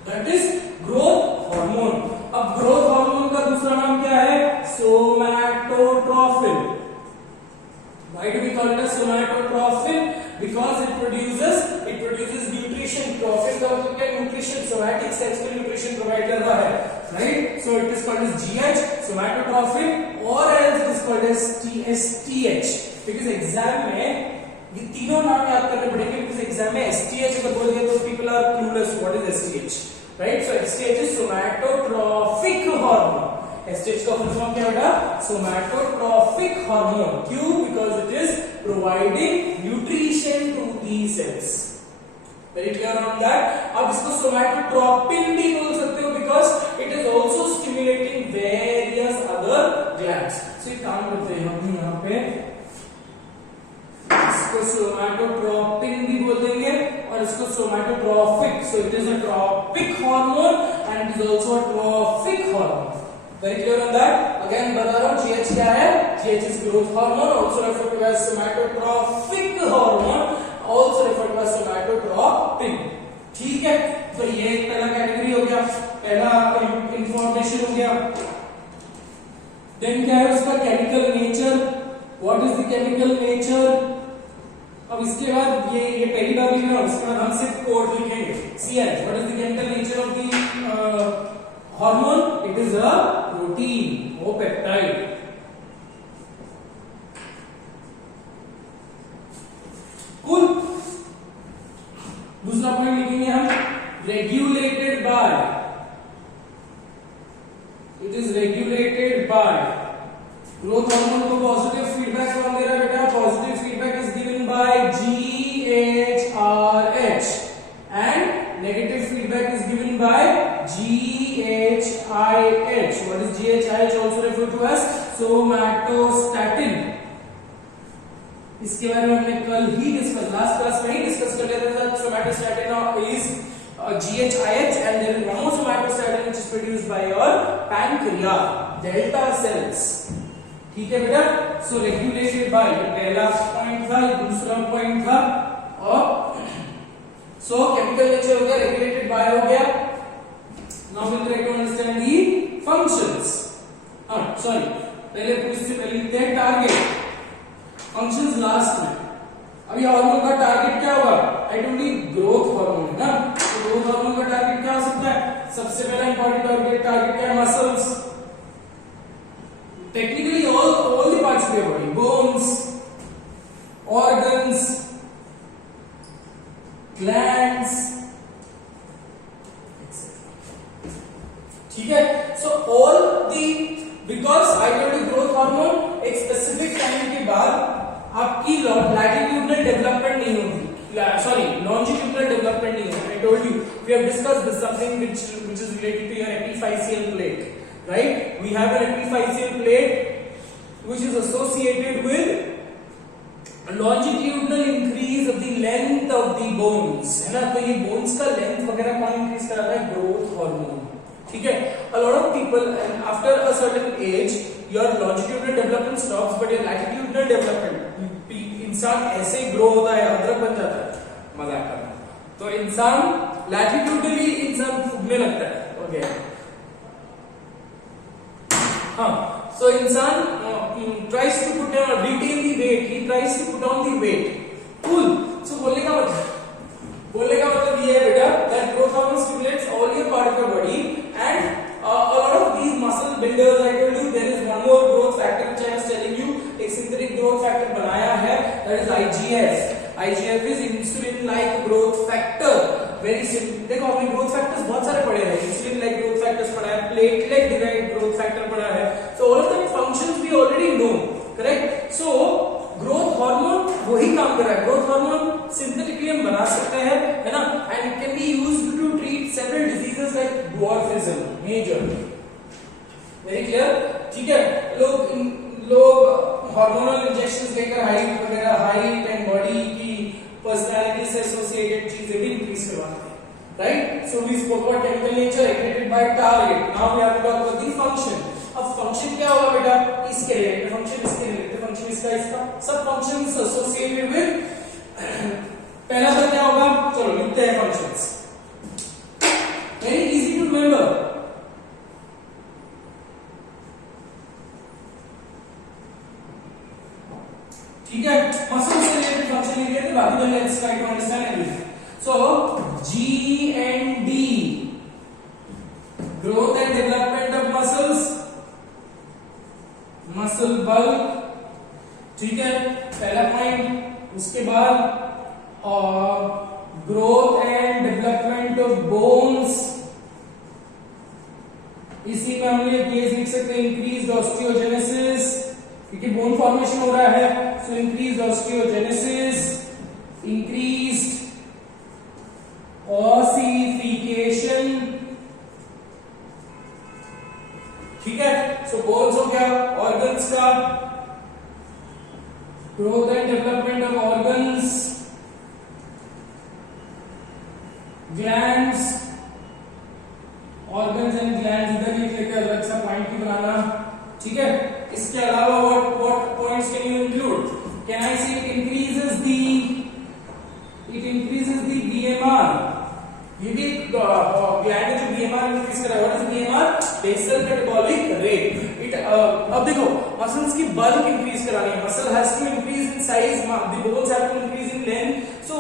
that is growth hormone. अब ग्रोथ हार्मोन का दूसरा नाम क्या है? सोमैटोट्रोफिन. Why do we call it as somatotrophin? Because it produces nutrition. Trophin का मतलब क्या? Nutrition. Somatic cells को nutrition provide कर रहा है, right? So it is called as GH, somatotrophin, or else it is called as STH. Because exam में ये तीनों नाम याद करने पड़ेंगे. because exam में STH अगर बोल दिया तो people are clueless what is STH, right? So STH is somatotrophic hormone. STH का फुल फॉर्म क्या बेटा? Somatotrophic hormone. क्यों? Because it is providing nutrition to the cells. Very clear on that. अब इसको सोमैटोट्रोपिन भी बोल सकते हो because it is also stimulating various other glands. So एक काम करते हैं हम यहाँ पे इसको सोमैटोट्रोपिन भी बोल देंगे और इसको somatotrophic. So it is a tropic hormone and it is also a trophic hormone. Very clear on that. Again बता रहा हूँ GH क्या है? GH is growth hormone, also referred to as somatotrophic hormone, also referred to as somatotropin. ठीक है, तो ये पहला कैटेगरी हो गया, पहला इंफॉर्मेशन हो गया. देन क्या है उसका chemical nature? What is the chemical nature? अब इसके बाद ये पहली बार लिख रहा हूँ, उसके बाद हम सिर्फ कोड लिखेंगे. CN, what is the chemical nature of the hormone? It is a protein or peptide. Cool. दूसरा पॉइंट लिखेंगे हम regulated by. It is regulated by. Growth hormone को positive feedback कौन दे रहा है बेटा? Positive feedback is given by GHRH and negative feedback is given by GHIH. What is GHIH? Also referred to as somatostatin. इसके बारे में हमने कल ही डिस्कस, लास्ट क्लास में ही डिस्कस कर लिया था. Somatostatin is GHIH and there is one more somatostatin which is produced by your pancreas, delta cells. ठीक है बेटा. So regulated by, ये पहला पॉइंट था, ये दूसरा पॉइंट था. और so chemical nature हो गया, regulated by हो गया. Now we'll try to understand the functions. Sorry, पहले इससे पहले लिखते हैं टारगेट. फंक्शंस लास्ट में. अभी हार्मोन का टारगेट क्या होगा? आई टोल्ड यू ग्रोथ हार्मोन है ना. तो ग्रोथ हार्मोन का टारगेट क्या हो सकता है? सबसे पहला इंपॉर्टेंट टारगेट क्या है? Muscles. Technically all the parts of your body, bones, organs, glands, ठीक है. So all the, because I told you growth hormone एक स्पेसिफिक टाइम के बाद आपकी लैटिट्यूडनल डेवलपमेंट नहीं होगी, सॉरी लॉन्जिट्यूडनल डेवलपमेंट नहीं होगी. I told you we have discussed this something which is related to your epiphyseal plate, right? We have an epiphyseal plate which is associated with longitudinal increase of the length of the bones, है ना. तो ये bones का length वगैरह कौन increase कराता है? growth hormone. ठीक है. A lot of people, and after a certain age your longitudinal development stops but your latitudinal development, इंसान ऐसे ग्रो होता है, अदरक बन जाता है. मजाक कर रहा हूं. तो इंसान लैटिट्यूडली इंसान फूकने लगता है. ओके. हाँ. So insan tries to put down, retain the weight. He tries to put down the weight. Cool. So बोलने का मतलब ये है बेटा that growth hormone stimulates all your part of your body and a lot of these muscle builders. I told you there is one more growth factor which I was telling you. एक synthetic growth factor बनाया है, that is IGF. IGF is insulin like growth factor. Very simple. देखो आपने growth factors बहुत सारे पढ़े हैं. Insulin like growth factors पढ़ा है, platelet derived growth factor पढ़ा है. So all of the functions we already know, correct? So growth hormone वही काम कर रहा है. Growth hormone synthetically हम बना सकते हैं, है ना? And it can be used to treat several diseases like dwarfism, major. Very clear? ठीक है. लोग हार्मोनल इंजेक्शंस लेकर हाइट एंड बॉडी की पर्सनालिटी से एसोसिएटेड चीजें भी इंक्रीज करवाते हैं, right? So we spoke about chemical nature regulated by target. Now we have to talk about the function. अब फंक्शन क्या होगा बेटा? इसके रिलेटेड फंक्शन, इसके रिलेटेड फंक्शन, इसका सब फंक्शंस एसोसिएटेड विद. पहला तो क्या होगा? चलो लिखते हैं functions. Very easy to remember. ठीक है, मसल से रिलेटेड फंक्शन लिख लेते, बाकी तो let's try to understand everything. So G and D, growth and development of muscles, muscle bulk. ठीक है, पहला पॉइंट. उसके बाद growth and development of bones. इसी में हम ये केस लिख सकते हैं इंक्रीज्ड ऑस्टियोजेनेसिस, क्योंकि बोन फॉर्मेशन हो रहा है. सो इंक्रीज्ड ऑस्टियोजेनेसिस, इंक्रीज्ड ऑसिफिकेशन. ठीक है, सो बोन्स हो गया. ऑर्गन्स का growth and development of organs, glands, organs and glands इधर लिख लेके अलग सा पॉइंट भी बनाना. ठीक है, इसके अलावा what points can you include? Can I say it increases the BMR. ये भी ग्लैंड जो BMR इंक्रीज कर रहा है. What is BMR? Basal metabolic rate. It अब देखो, मसल्स की बल्क इंक्रीज करानी है. Muscle has to increase in size, the bones have to increase in length. So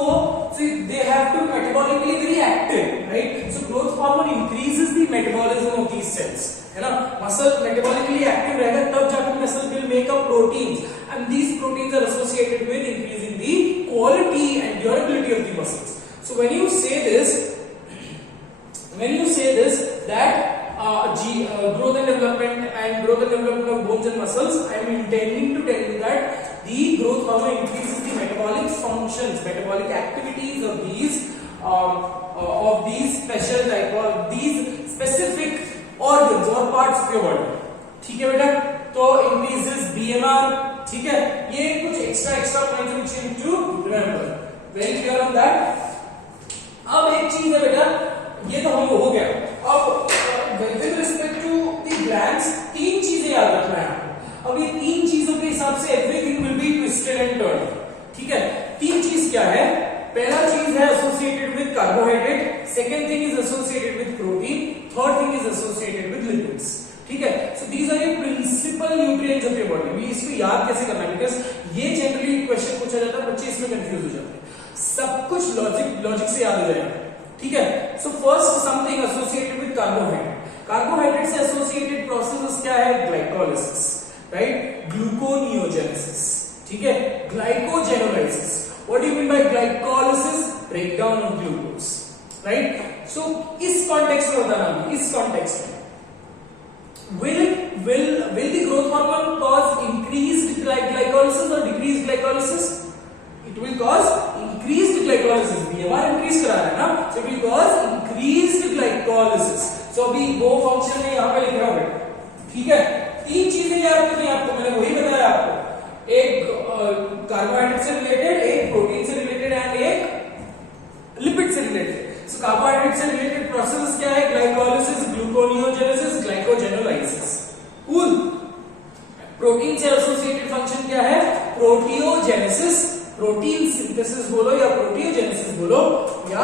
they have to metabolically very active, right? So growth hormone increases the metabolism of these cells, है ना? Muscle metabolically active रहेगा तब जाकर muscle will make up proteins, and these proteins are associated with increasing the quality and durability of the muscles. So when you say this that growth and development of bones and muscles, I am intending to tell you that the growth hormone increases the metabolic functions, metabolic activities of these special type or these specific organs or parts of your body. ठीक है बेटा, तो increases BMR. ठीक है, ये कुछ extra points which you need to remember. Very clear on that. अब एक चीज है बेटा, ये तो हम हो गया. अब with respect to the glands, तीन चीजें याद रखना है आपको. अब ये तीन चीजों के हिसाब से everything will be twisted and turned. ठीक है, तीन चीज क्या है? पहला चीज है associated with carbohydrate, second thing is associated with protein, third thing is associated with lipids. ठीक है, so these are your principal nutrients of your body. भी इसको याद कैसे करना है? बिकॉज ये जनरली क्वेश्चन पूछा जाता है, बच्चे इसमें कंफ्यूज हो जाते हैं. सब कुछ लॉजिक से याद हो जाएगा. ठीक है, so first something associated with carbohydrate. Carbohydrate से एसोसिएटेड प्रोसेस क्या है? Glycolysis, right? ग्लूकोनियोजेनेसिस. ठीक है, glycogenolysis. What do you mean by glycolysis? Breakdown of glucose, right? So इस कॉन्टेक्स्ट में बताना है. इस कॉन्टेक्स्ट में will the growth hormone cause increased glycolysis or decreased glycolysis? It will cause increased glycolysis. BMR increase करा रहा है ना, so it will cause increased glycolysis. So अभी वो फंक्शन में यहाँ पे लिख रहा हूँ बेटा. ठीक है, तीन चीजें याद करनी है आपको. मैंने वही बताया आपको, एक कार्बोहाइड्रेट से रिलेटेड, एक प्रोटीन से रिलेटेड एंड एक लिपिड से रिलेटेड. सो कार्बोहाइड्रेट से रिलेटेड प्रोसेस क्या है? Glycolysis, gluconeogenesis, glycogenolysis. Cool. Protein से एसोसिएटेड फंक्शन क्या है? प्रोटियोजेनेसिस. प्रोटीन सिंथेसिस बोलो या प्रोटियोजेनेसिस बोलो या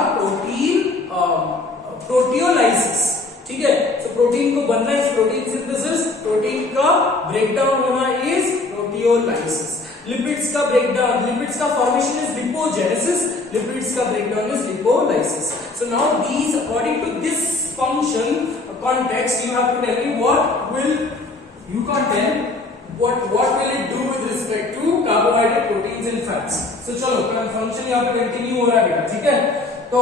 प्रोटियोलाइसिस. ठीक है, सो प्रोटीन को बनना इज प्रोटीन सिंथेसिस, प्रोटीन का ब्रेकडाउन होना इज प्रोटियोलाइसिस. लिपिड्स का ब्रेकडाउन, लिपिड्स का फॉर्मेशन इज लिपोजेनेसिस, लिपिड्स का breakdown is lipolysis. So now these according to this function context you have to tell me what will you can't tell what will it do with respect to carbohydrate, proteins and fats. So चलो function यहाँ पे continue हो रहा है बेटा. ठीक है, तो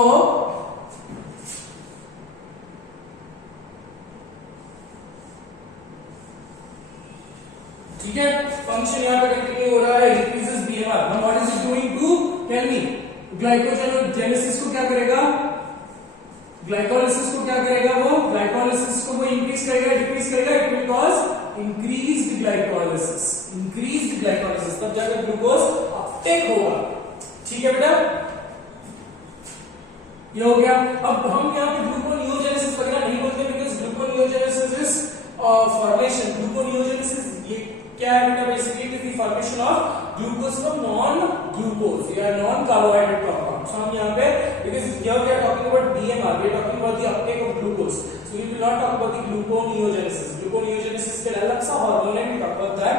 ठीक है, फंक्शन यहाँ पे कंटिन्यू हो रहा है. increases BMR. Now what is it doing to tell me? ग्लाइकोजेनोजेनेसिस को क्या करेगा? ग्लाइकोलाइसिस को क्या करेगा? वो ग्लाइकोलाइसिस को वो इंक्रीज करेगा, डिक्रीज करेगा. It will cause increased glycolysis. Increased glycolysis तब जाकर ग्लूकोज अपटेक होगा. ठीक है बेटा, ये हो गया। अब हम यहाँ पे ग्लूकोनियोजेनेसिस वगैरह नहीं बोलते because gluconeogenesis is formation. Gluconeogenesis ये क्या है बेटा? Basically it is the formation of glucose from non glucose या नॉन कार्बोहाइड्रेट कंपाउंड। सो हम यहाँ पे because here we are talking about DMR, we are talking about the uptake of glucose, so we will not talk about the gluconeogenesis. Gluconeogenesis के अलग सा hormone है, we talk about that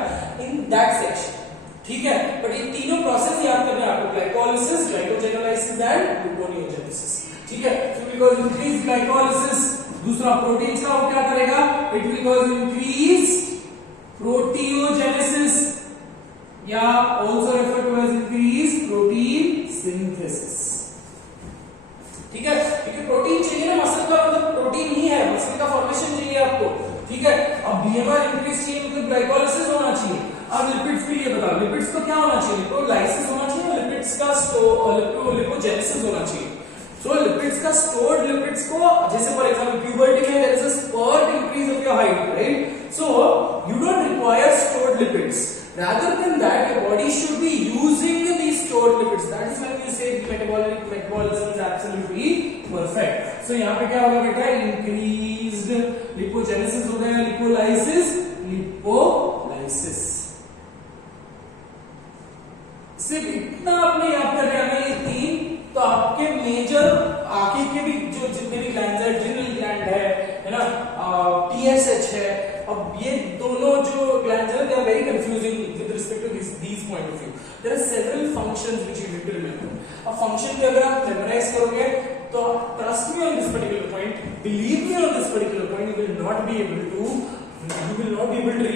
in that section, ठीक है। But ये तीनों process याद करने हैं आपको, ग्लाइकोलाइसिस, ग्लाइकोजेनोलाइसिस एंड ग्लूकोनियोजेनेसिस, ठीक है। सो बिकॉज़ इंक्रीज ग्लाइकोलाइसिस, दूसरा प्रोटीन्स का वो क्या करेगा? It will cause increase proteogenesis या also refer to as increase protein synthesis, ठीक है। क्योंकि प्रोटीन चाहिए ना, मसल का मतलब प्रोटीन ही है, मसल का फॉर्मेशन चाहिए आपको, ठीक है। अब बीएमआर इंक्रीज चाहिए मतलब ग्लाइकोलाइसिस होना चाहिए। अब लिपिड्स के लिए बताओ, लिपिड्स को क्या होना चाहिए? लिपोलाइसिस होना चाहिए, लिपिड्स का लिपोजेनेसिस होना चाहिए। सो लिपिड्स का स्टोर्ड लिपिड्स को, जैसे फॉर एग्जांपल प्यूबर्टी में there is a spurt increase of your height, right? So you don't require stored lipids, rather than that your body should be using these stored lipids. That is when you say the metabolism is absolutely perfect. So यहाँ पे क्या होगा बेटा? increased lipogenesis हो गया, lipolysis, lipolysis। सिर्फ इतना आपने याद कर लिया ना, ये तीन, तो आपके मेजर आगे के भी जो जितने भी ग्लैंड है, ड्रिनल ग्लैंड है ना, टीएसएच है, अब ये दोनों जो ग्लैंड है, they are very confusing with respect to this point of view. There are several functions which you need to remember. अब फंक्शन भी अगर आप मेमोराइज करोगे तो trust me on this particular point, believe me on this particular point, you will not be able to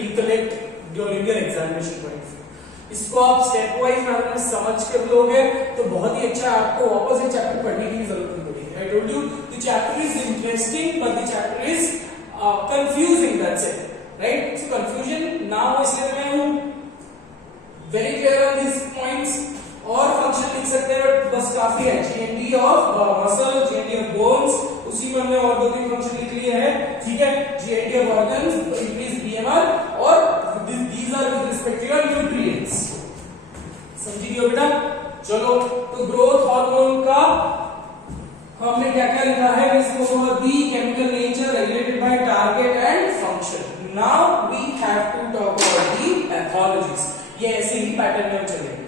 recollect during your examination point. इसको आप step wise manner में समझ कर लोगे तो बहुत ही अच्छा, आपको वापस ये चैप्टर पढ़ने की जरूरत नहीं पड़ेगी। आई told you the chapter is interesting but the chapter is confusing, that's it, right? So confusion ना हो इसलिए मैं हूं very clear on this points. और फंक्शन लिख सकते हैं बट बस काफी है। GND of muscle, GND of bones, उसी में हमने और दो तीन फंक्शन लिख लिए हैं, ठीक है। GND of organs, increase BMR, और these are with respect to your nutrients। समझिए बेटा? चलो, तो ग्रोथ हार्मोन का हमने क्या क्या लिखा है? इसको the chemical nature, regulated by target and function. Now we have to talk about the pathologies. ये ऐसे ही पैटर्न में चलेंगे,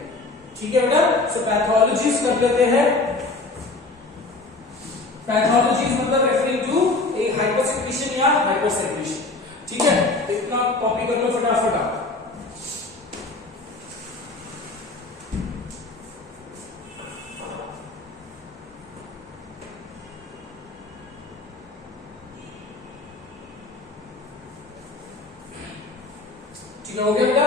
ठीक है बेटा? सो पैथोलॉजीज कर लेते हैं। पैथोलॉजीज मतलब रेफरिंग टू ए हाइपोसेक्रेशन या हाइपरसेक्रेशन, ठीक है। इतना कॉपी कर लो फटाफट आप। ठीक है, हो गया बेटा?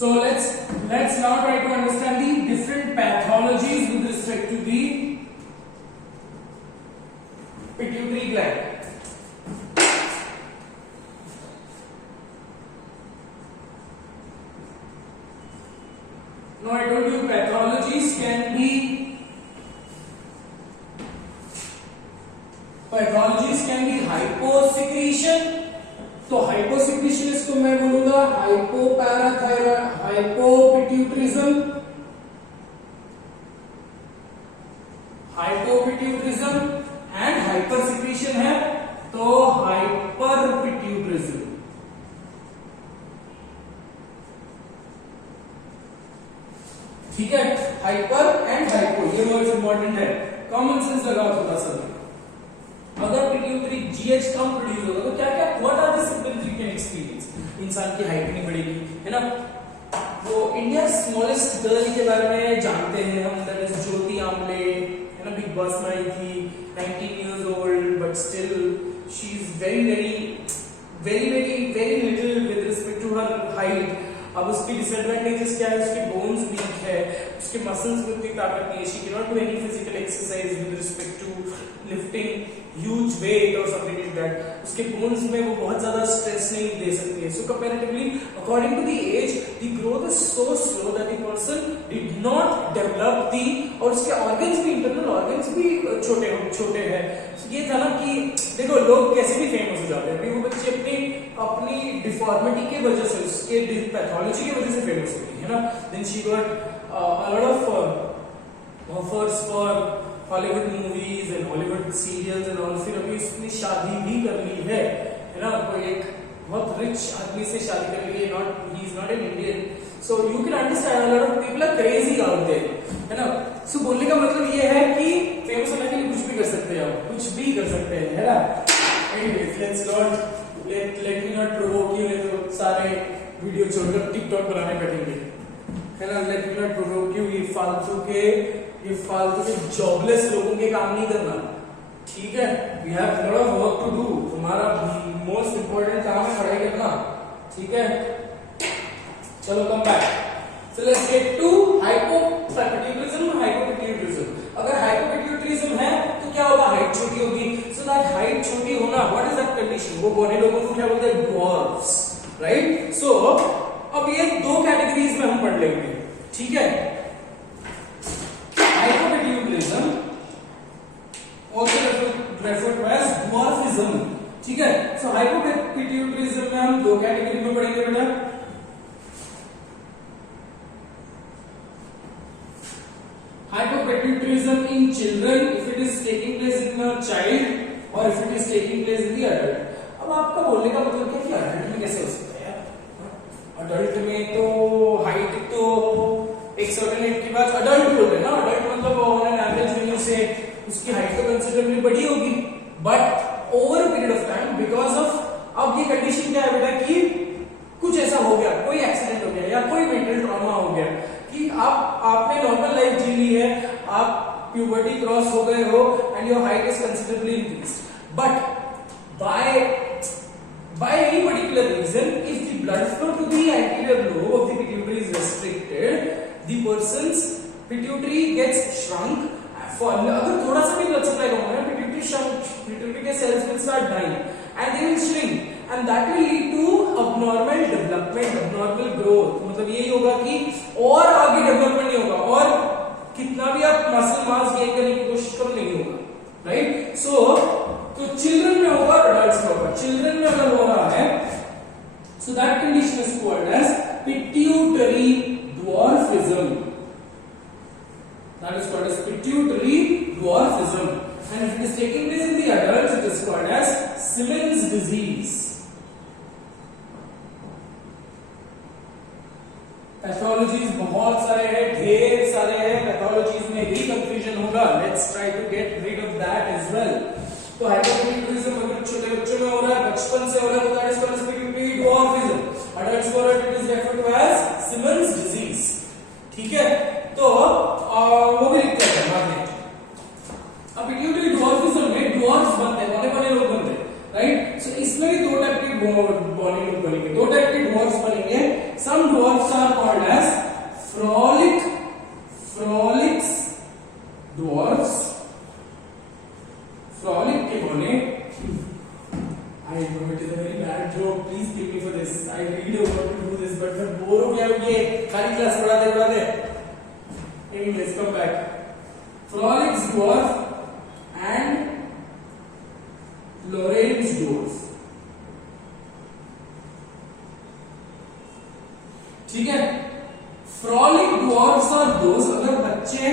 So let's now try to understand the different pathologies with respect to the pituitary gland. Now I told you pathologies can be hyposecretion। तो हाइपोसेक्रेशन इसको मैं बोलूंगा हाइपोपैराथायरॉयड, हाइपोपिट्यूटरिज्म, हाइपोपिट्यूटरिज्म एंड हाइपरसेक्रेशन है तो हाइपरपिट्यूटरिज्म। ठीक है, हाइपर एंड हाइपो ये वर्ड्स इंपॉर्टेंट है, कॉमन सेंस लगाओ थोड़ा सा। अगर पिट्यूटरी जीएच कम प्रोड्यूस होगा तो क्या क्या what are the symptoms you can experience? इंसान की हाइट नहीं बढ़ेगी, है ना। वो इंडिया स्मॉलेस्ट गर्ल के बारे में जानते हैं हम, दैट इज ज्योति आमले, है ना। बिग बॉस में आई थी, 19 years old, but still she is very little with respect to her height. अब उसकी डिसएडवांटेजेस क्या है? उसकी बोन्स वीक है, उसके मसल्स में उतनी ताकत नहीं है, she can not do any physical exercise with respect to lifting huge weight और समथिंग लाइक दैट, उसके बोन्स में वो बहुत ज्यादा स्ट्रेस नहीं दे सकती है. So comparatively according to the age the growth is so slow that the person did not develop the, और उसके ऑर्गन्स भी, इंटरनल ऑर्गन्स भी छोटे हैं. ये था ना कि देखो लोग कैसे भी फेमस हो जाते हैं, अभी वो बच्चे अपनी डिफॉर्मिटी के वजह से, उसके पैथोलॉजी की वजह से फेमस होती है ना. Then she got a lot of offers for Hollywood movies and Hollywood serials and all. फिर अभी उसने शादी भी कर ली है ना, कोई एक बहुत रिच आदमी से शादी कर ली है. Not, he is not an Indian. So you can understand a lot of people are crazy out there, है ना. सो बोलने का मतलब ये है कि फेमस होने के लिए कुछ भी कर सकते हैं आप, कुछ भी कर सकते हैं, है ना. Anyways, let me not provoke you. नहीं तो सारे वीडियो छोड़कर टिकटॉक बनाने बैठेंगे, है ना. Let me not provoke you. ये फालतू के जॉबलेस लोगों के काम नहीं करना, ठीक है. We have lot of work to do. हमारा मोस्ट इंपॉर्टेंट काम है पढ़ाई करना, ठीक है. चलो come back. So let's get to hypopituitarism, hypopituitarism. अगर हाइपोपैथ्यूरिज्म है तो क्या होगा, हाइट छोटी होगी. सो दैट हाइट छोटी होना, व्हाट इज दैट कंडीशन, वो बॉडी लोगों को क्या बोलते हैं, ड्वार्फ्स, राइट. सो अब ये दो कैटेगरीज में हम पढ़ लेंगे, ठीक है. हाइपोपैथ्यूरिज्म also referred to as dwarfism, ठीक है. सो हाइपोपैथ्यूरिज्म में हम दो कैटेगरी में पढ़ेंगे बेटा. Hypopituitarism in children if it is taking place in a child or if it is taking place in the adult. अब आपका बोलने का मतलब क्या कि अडल्ट में कैसे हो सकता है यार. अडल्ट में तो हाइट तो एक सर्टेन एज के बाद अडल्ट बोल रहे हैं ना. अडल्ट मतलब ऑन एन एवरेज वैल्यू से उसकी हाइट तो कंसिडरेबली बड़ी होगी, but over a period of time because of, अब ये कंडीशन क्या है बेटा कि कुछ ऐसा हो गया, कोई एक्सीडेंट हो गया या कोई मेंटल ट्रॉमा हो गया कि आपने नॉर्मल लाइफ जी ली है, आप प्यूबर्टी क्रॉस हो गए हो and your height is considerably increased, but by any particular reason if the blood flow to the anterior lobe of the pituitary is restricted, the person's pituitary gets shrunk. अगर थोड़ा सा भी blood supply कम हो ना, pituitary के cells will start dying and they will shrink and that will lead to abnormal development, abnormal growth. मतलब यही होगा कि और आगे डेवलपमेंट नहीं होगा, और कितना भी आप मसल मास गेन करने की कोशिश करो नहीं होगा, राइट. सो तो चिल्ड्रन में होगा, एडल्ट्स में होगा. चिल्ड्रन में अगर हो रहा है, so that condition is called as pituitary dwarfism. That is called as pituitary dwarfism. And if it is taking place in the adults it is called as Simmonds disease. Pathologies बहुत सारे हैं, ढेर सारे हैं. पैथोलॉजीज में भी confusion होगा. Let's try to get rid of that as well. तो हाइपोपैथ्यूरिज्म अगर छोटे बच्चों में हो रहा है, बचपन से हो रहा है, तो that is called as pituitary dwarfism. Adults को it is referred to as Simmonds disease, ठीक है. तो वो भी लिखते हैं बाद में. अब पिट्यूटरी ड्वार्फिज्म में ड्वार्फ्स बनते हैं, बड़े लोग बनते हैं, राइट. सो इसमें भी दो टाइप के बॉडी लोग बनेंगे, दो टाइप के ड्वार्फ्स बनेंगे. Some dwarfs are called as Frohlich's dwarfs. Frohlich के बोले, I know it is a very bad joke. Please give me for this. I really want to do this, but मैं bore हो गया हूँ ये खाली क्लास पढ़ाते. Anyways, come back. Frolics dwarf and Lorenz dwarf. ठीक है. Frolic dwarfs are those, अगर बच्चे,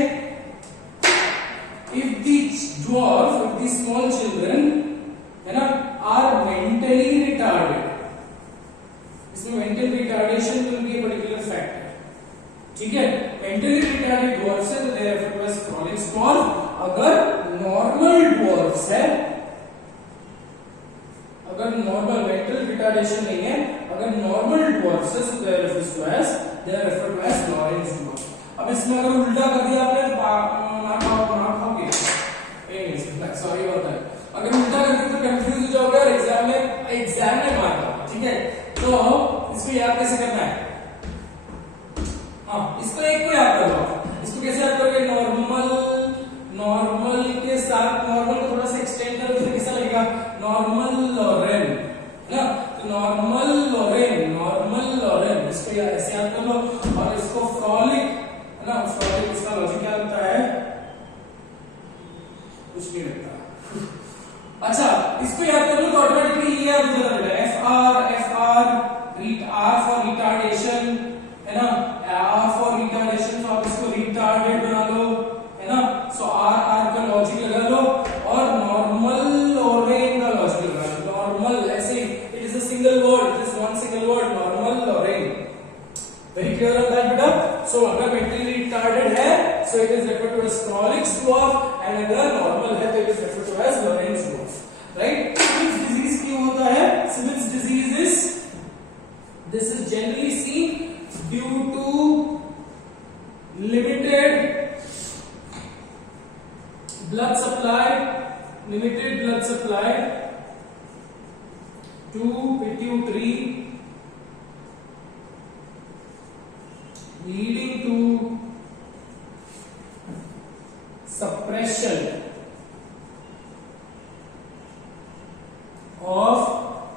if the dwarf, if the small children, है ना, are mentally retarded. इसमें mental retardation will be a particular factor. ठीक है. mentally retarded dwarfs है तो they are referred to as frolic dwarf. अगर normal dwarfs है, अगर normal mental retardation नहीं है, अगर normal dwarfs है so they are referred to as Lorenz dwarf. अब इसमें अगर उल्टा कर दिया आपने मार खाओगे, सॉरी होता है. अगर उल्टा कर दिया तो कंफ्यूज हो जाओगे और एग्जाम में मार खाओगे, ठीक है. तो इसको याद कैसे करना है, हाँ इसको एक को याद कर लो. इसको so it is referred to as Crawlick's dwarf, and अगर normal है तो it is referred to as Lorenz dwarf, right? Simmons disease क्यों होता है? Simmons disease is, this is generally seen due to limited blood supply to pituitary, leading to suppression of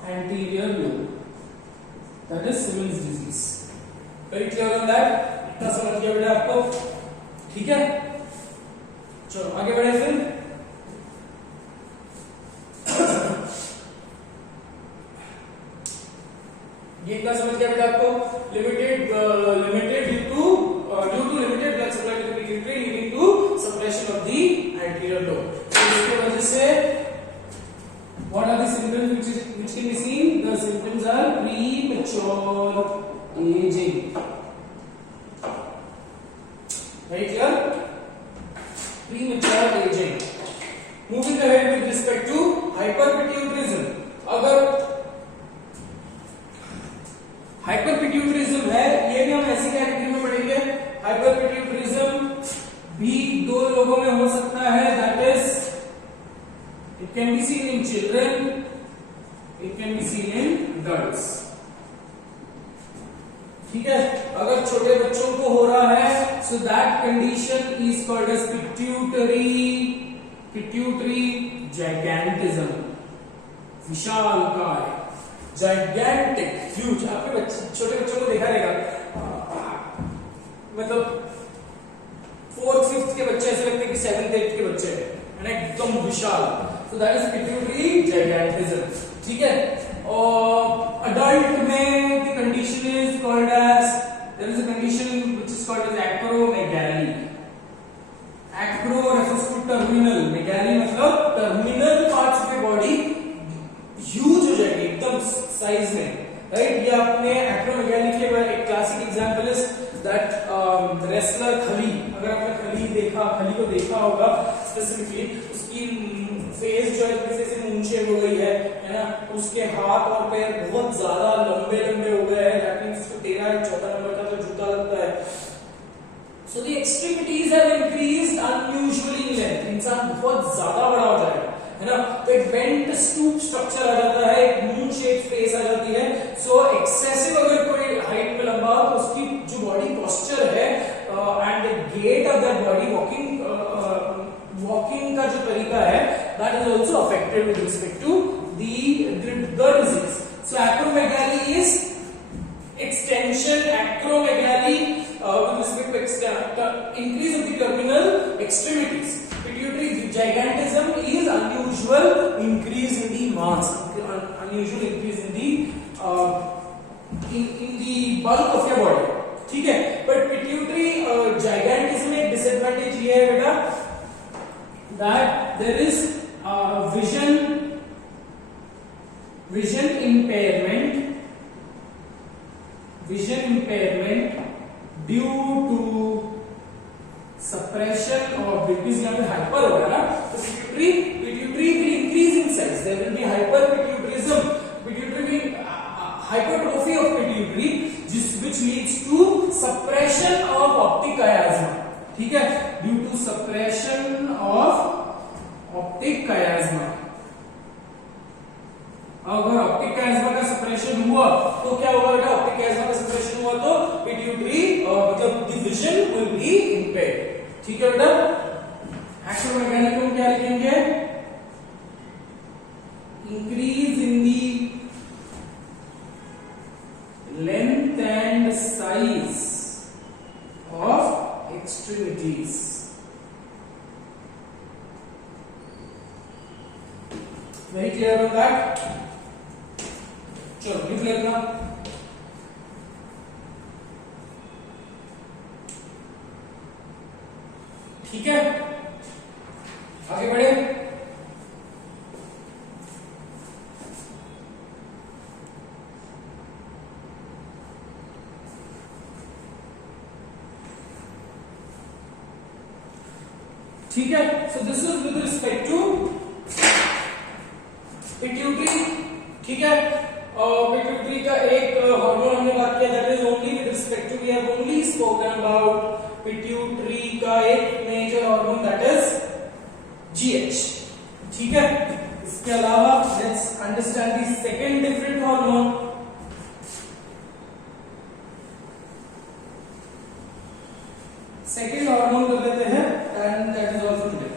anterior lobe. That is Simmons disease. Very clear on that? इतना समझ गया बेटा आपको? ठीक है, चलो आगे बढ़े फिर. ये इतना समझ गया बेटा आपको? Limited due to limited blood supply to the pituitary, leading to suppression of the anterior lobe. तो इसकी वजह से what are the symptoms which can be seen? The symptoms are premature aging. Very clear? Premature aging. Moving ahead with respect to hyperpituitarism. अगर हाइपरपिट्यूटरिज्म है, ये भी हम ऐसी कैटेगरी में पढ़ेंगे. हाइपरपिट्यूटरिज्म भी दो लोगों में हो सकता है. That is, it can be seen in children, it can be seen in adults. ठीक है, अगर छोटे बच्चों को हो रहा है, so that condition is called as pituitary gigantism. विशालकाय, gigantic, huge. आपके छोटे बच्चों को देखा रहेगा, मतलब 4th 5th के बच्चे ऐसे लगते हैं कि 7th 8th के बच्चे हैं, एकदम विशाल. So that is pituitary gigantism. ठीक है, और adult में the condition is called as, there is a condition which is called as acromegaly. Acro refers to terminal, megaly मतलब terminal parts of the body huge हो जाएंगे एकदम size में, right? ये आपने acromegaly के एक classic example is that wrestler खली. अगर आपने खली को देखा होगा स्पेसिफिकली, उसकी फेस जो है जैसे मूंछे हो गई है ना, उसके हाथ और पैर बहुत ज्यादा लंबे हो गए हैं. दैट मींस उसको 13 14 नंबर का तो जूता लगता है. So the extremities have increased unusually in length. इंसान बहुत ज्यादा बड़ा हो जाएगा, है ना, तो एक बेंट स्टूप स्ट्रक्चर आ जाता है, एक मून शेप फेस आ जाती है. सो एक्सेसिव अगर कोई हाइट में लंबा हो तो उसकी जो बॉडी पोस्चर है and the gait of that body, walking का जो तरीका है, that is also affected with respect to the disease. So acromegaly is extension, acromegaly with respect to increase of the terminal extremities. Pituitary gigantism is unusual increase in the mass, unusual increase in the bulk of your body. ठीक है, but pituitary gigantism में disadvantage ये है बेटा, that there is vision impairment due to suppression of, because यहाँ पे hyper हो गया ना, तो pituitary will increase in size. There will be hyperpituitarism, pituitary hypertrophy of pituitary, which leads to suppression of optic chiasma. ठीक है, due to suppression of optic chiasma. अगर optic chiasma का सप्रेशन हुआ तो क्या होगा बेटा? ऑप्टिक chiasma का सप्रेशन हुआ तो पिट्यूटरी मतलब विजन विल बी इम्पेयर्ड. ठीक है बेटा, एक्रोमेगाली को क्या लिखेंगे? Increase in the length and size of extremities. Very clear on that? चलो लिख लेना. ठीक है, आगे बढ़े. ठीक है, so this is with respect to pituitary. ठीक है, पिट्यूटरी का एक हार्मोन हमने बात किया, that is only with respect to, we have only spoken about pituitary का एक major hormone that is GH. ठीक है, इसके अलावा let's understand the second different hormone. Second hormone कर लेते हैं and that is also today.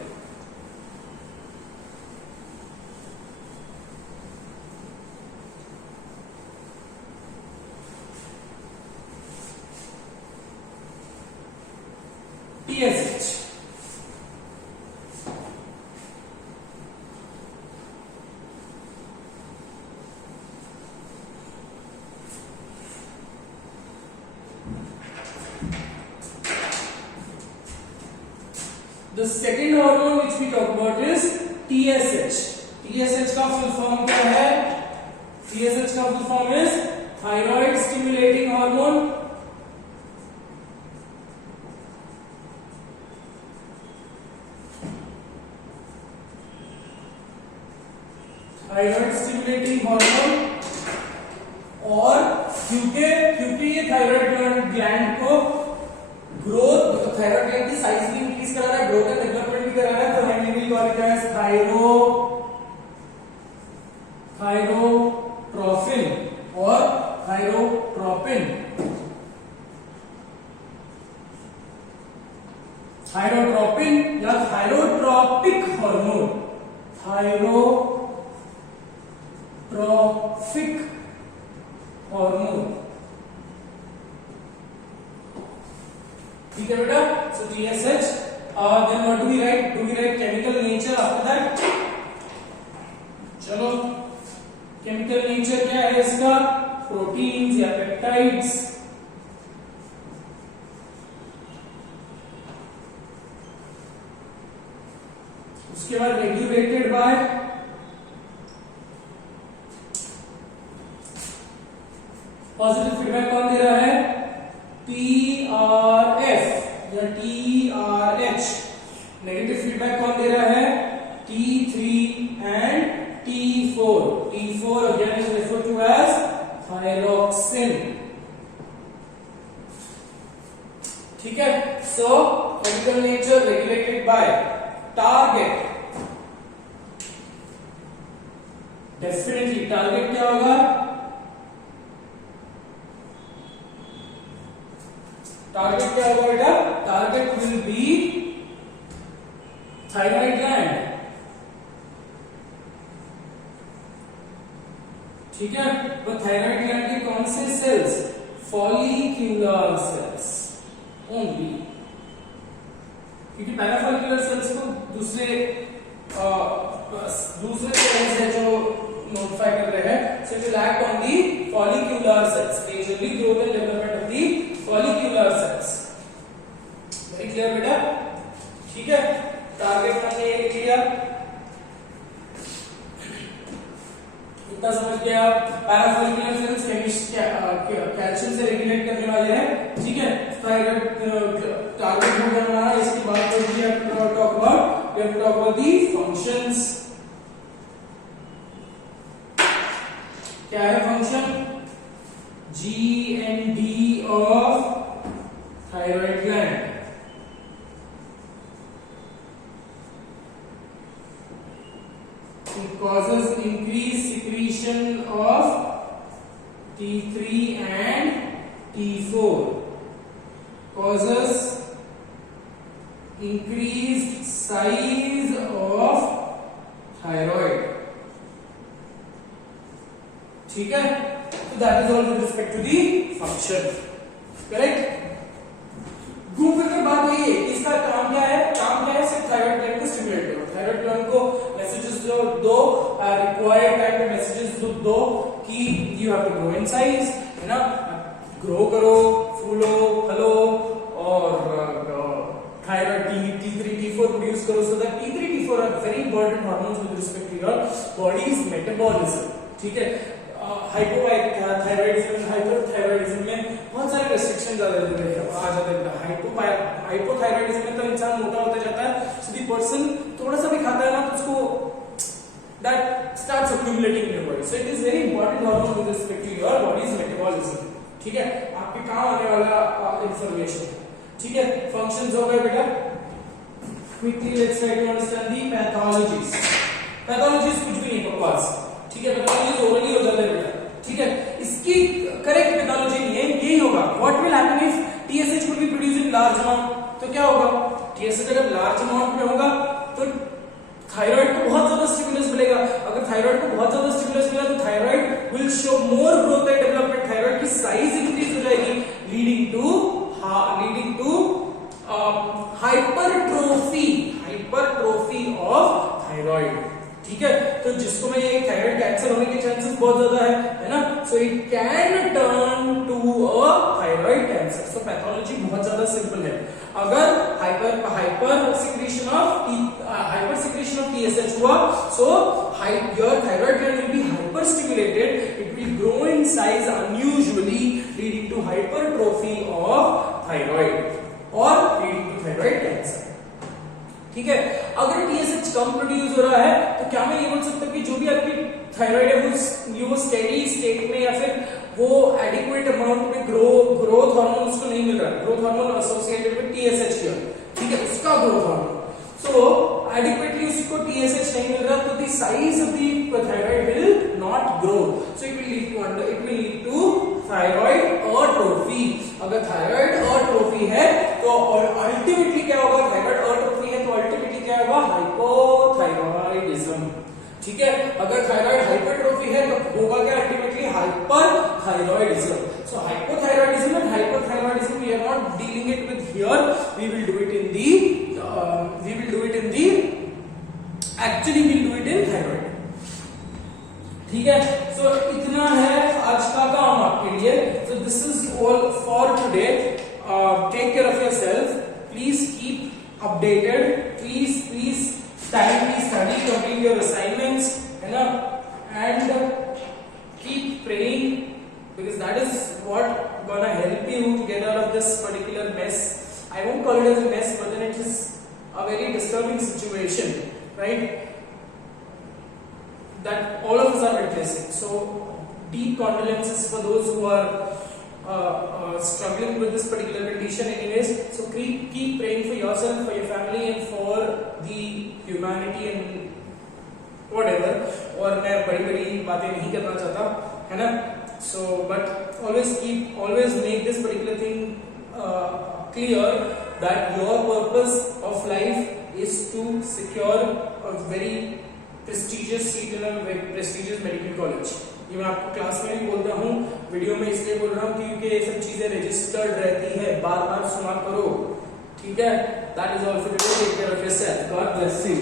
TSH। The second hormone which we talk about is TSH। TSH का full form क्या है? TSH का full form is thyroid stimulating hormone। Thyroid stimulating hormone, और क्योंकि ये थायराइड ग्लैंड को ग्रोथ, थायराइड ग्लैंड की size भी इंक्रीज करा रहा है, ग्रोथ एंड डेवलपमेंट भी करा रहा है, तो हम will call it as thyrotrophin और थायरोट्रोपिन। थायरोट्रोपिन या थायरोट्रोपिक हार्मोन, थायरोट्रोफिक हार्मोन। ठीक है बेटा, सो TSH, then what do we write? Do we write chemical nature after that? चलो, chemical nature क्या है इसका? प्रोटीन्स या पेप्टाइड्स। उसके बाद रेगुलेटेड बाय पॉजिटिव फीडबैक कौन दे रहा है? TRF या TRH। नेगेटिव फीडबैक कौन दे रहा है? T3 and T4। T4 again is referred to as thyroxine। ठीक है, so chemical nature regulated by target। Definitely target क्या होगा? टारगेट क्या होगा बेटा? Target will be thyroid gland. ठीक है, वो थायराइड ग्लैंड के कौन से सेल्स? फॉलिक्यूलर सेल्स ओनली, क्योंकि पैराफॉलिक्यूलर सेल्स को दूसरे सेल्स है जो नोटिफाई कर रहे हैं, so it will act on the follicular cells, majorly growth and development of the follicular cells. Very clear बेटा? ठीक है, टारगेट हमने ये लिया, इतना समझ गए आप? पैराफॉलिक्यूलर सेल्स कैल्शियम से रेगुलेट करने वाले हैं। ठीक है, थायराइड टारगेट हो गया हमारा। इसके बाद we have to talk about the functions। क्या है function? GND of thyroid gland। It causes increased secretion of T3 and T4, causes increased size of thyroid। ठीक है, so that is all with respect to the function, correct? घूम फिर कर बात वही है, इसका काम क्या है? काम क्या है? सिर्फ थायराइड ग्लैंड को स्टिमुलेट करो, थायराइड ग्लैंड को मैसेजेस दो, रिक्वायर्ड टाइम पे मैसेजेस दो कि you have to grow in size, है ना, ग्रो करो, फूलो, फलो, और थायराइड T3 T4 प्रोड्यूस करो, so that T3 T4 are very important hormones with respect to your body's metabolism. ठीक है, हाइपोथायराइडिज्म, हाइपरथायराइडिज्म में बहुत सारे रेस्ट्रिक्शंस आ जाते हैं। हाइपोथायराइडिज्म में तो इंसान मोटा होता जाता है, so the person थोड़ा सा भी खाता है ना तो उसको that starts accumulating in your body. So it is very important hormone with respect to your body's metabolism. ठीक है, आपके काम आने वाला इंफॉर्मेशन. ठीक है, फंक्शंस हो गए बेटा. Quickly let's try to understand the pathologies. Pathologies कुछ भी नहीं बकवास. ठीक है, pathologies ओरली हो जाते हैं बेटा. ठीक है, इसकी करेक्ट पैथोलॉजी नहीं है, यही होगा. What will happen if TSH will be produced in large amount? तो क्या होगा? TSH अगर large amount में होगा तो थायराइड को बहुत ज्यादा स्टिमुलस मिलेगा. अगर थायराइड को बहुत ज्यादा स्टिमुलस मिला तो thyroid will show more growth and development. Thyroid की साइज इंक्रीज हो जाएगी leading to hypertrophy of thyroid. ठीक है, तो जिसको मैं ये थायराइड कैंसर होने के चांसेस बहुत ज्यादा है ना. So it can turn to a thyroid cancer. So pathology बहुत ज्यादा सिंपल है. अगर हाइपर सिक्रीशन ऑफ TSH हुआ, so your thyroid gland will be hyperstimulated. It will grow in size unusually, leading to hypertrophy of thyroid or leading to thyroid cancer. ठीक है, अगर TSH कम produce हो रहा है तो क्या मैं ये बोल सकता हूँ कि जो भी आपकी थायराइड है वो स्टेडी स्टेट में या फिर वो एडिक्वेट अमाउंट में ग्रोथ हार्मोन उसको नहीं मिल रहा है. Growth hormone associated with TSH here. ठीक है, उसका ग्रोथ हार्मोन so adequately उसको TSH नहीं मिल रहा तो the size of the thyroid will not grow. So it will lead to thyroid atrophy. अगर thyroid atrophy है तो और ultimately क्या होगा? thyroid atrophy है तो ultimately क्या होगा? hypothyroidism. ठीक है, अगर thyroid hypertrophy है तो होगा क्या? ultimately hyperthyroidism. So hypothyroidism and hyperthyroidism we are not dealing it with here. We will do it in thyroid. ठीक है, so इतना है आज का काम आपके लिए. So this is all for today. Take care of yourself. Please keep updated. Please timely study, complete your assignments, है ना, and keep praying because that is what gonna help you to get out of this particular mess. I won't call it as a mess, but then it is a very disturbing situation, right? That all of us are witnessing. So deep condolences for those who are struggling with this particular condition anyways. So keep praying for yourself, for your family and for the humanity and whatever. और मैं बड़ी बातें नहीं करना चाहता, है ना. So but always make this particular thing clear that your purpose of life is to secure a very prestigious seat in a prestigious medical college. ये मैं आपको क्लास में भी बोलता हूँ, वीडियो में इसलिए बोल रहा हूँ क्योंकि ये सब चीजें रजिस्टर्ड रहती है, बार-बार सुना करो. ठीक है, that is all for today. Take care of yourself. God bless you.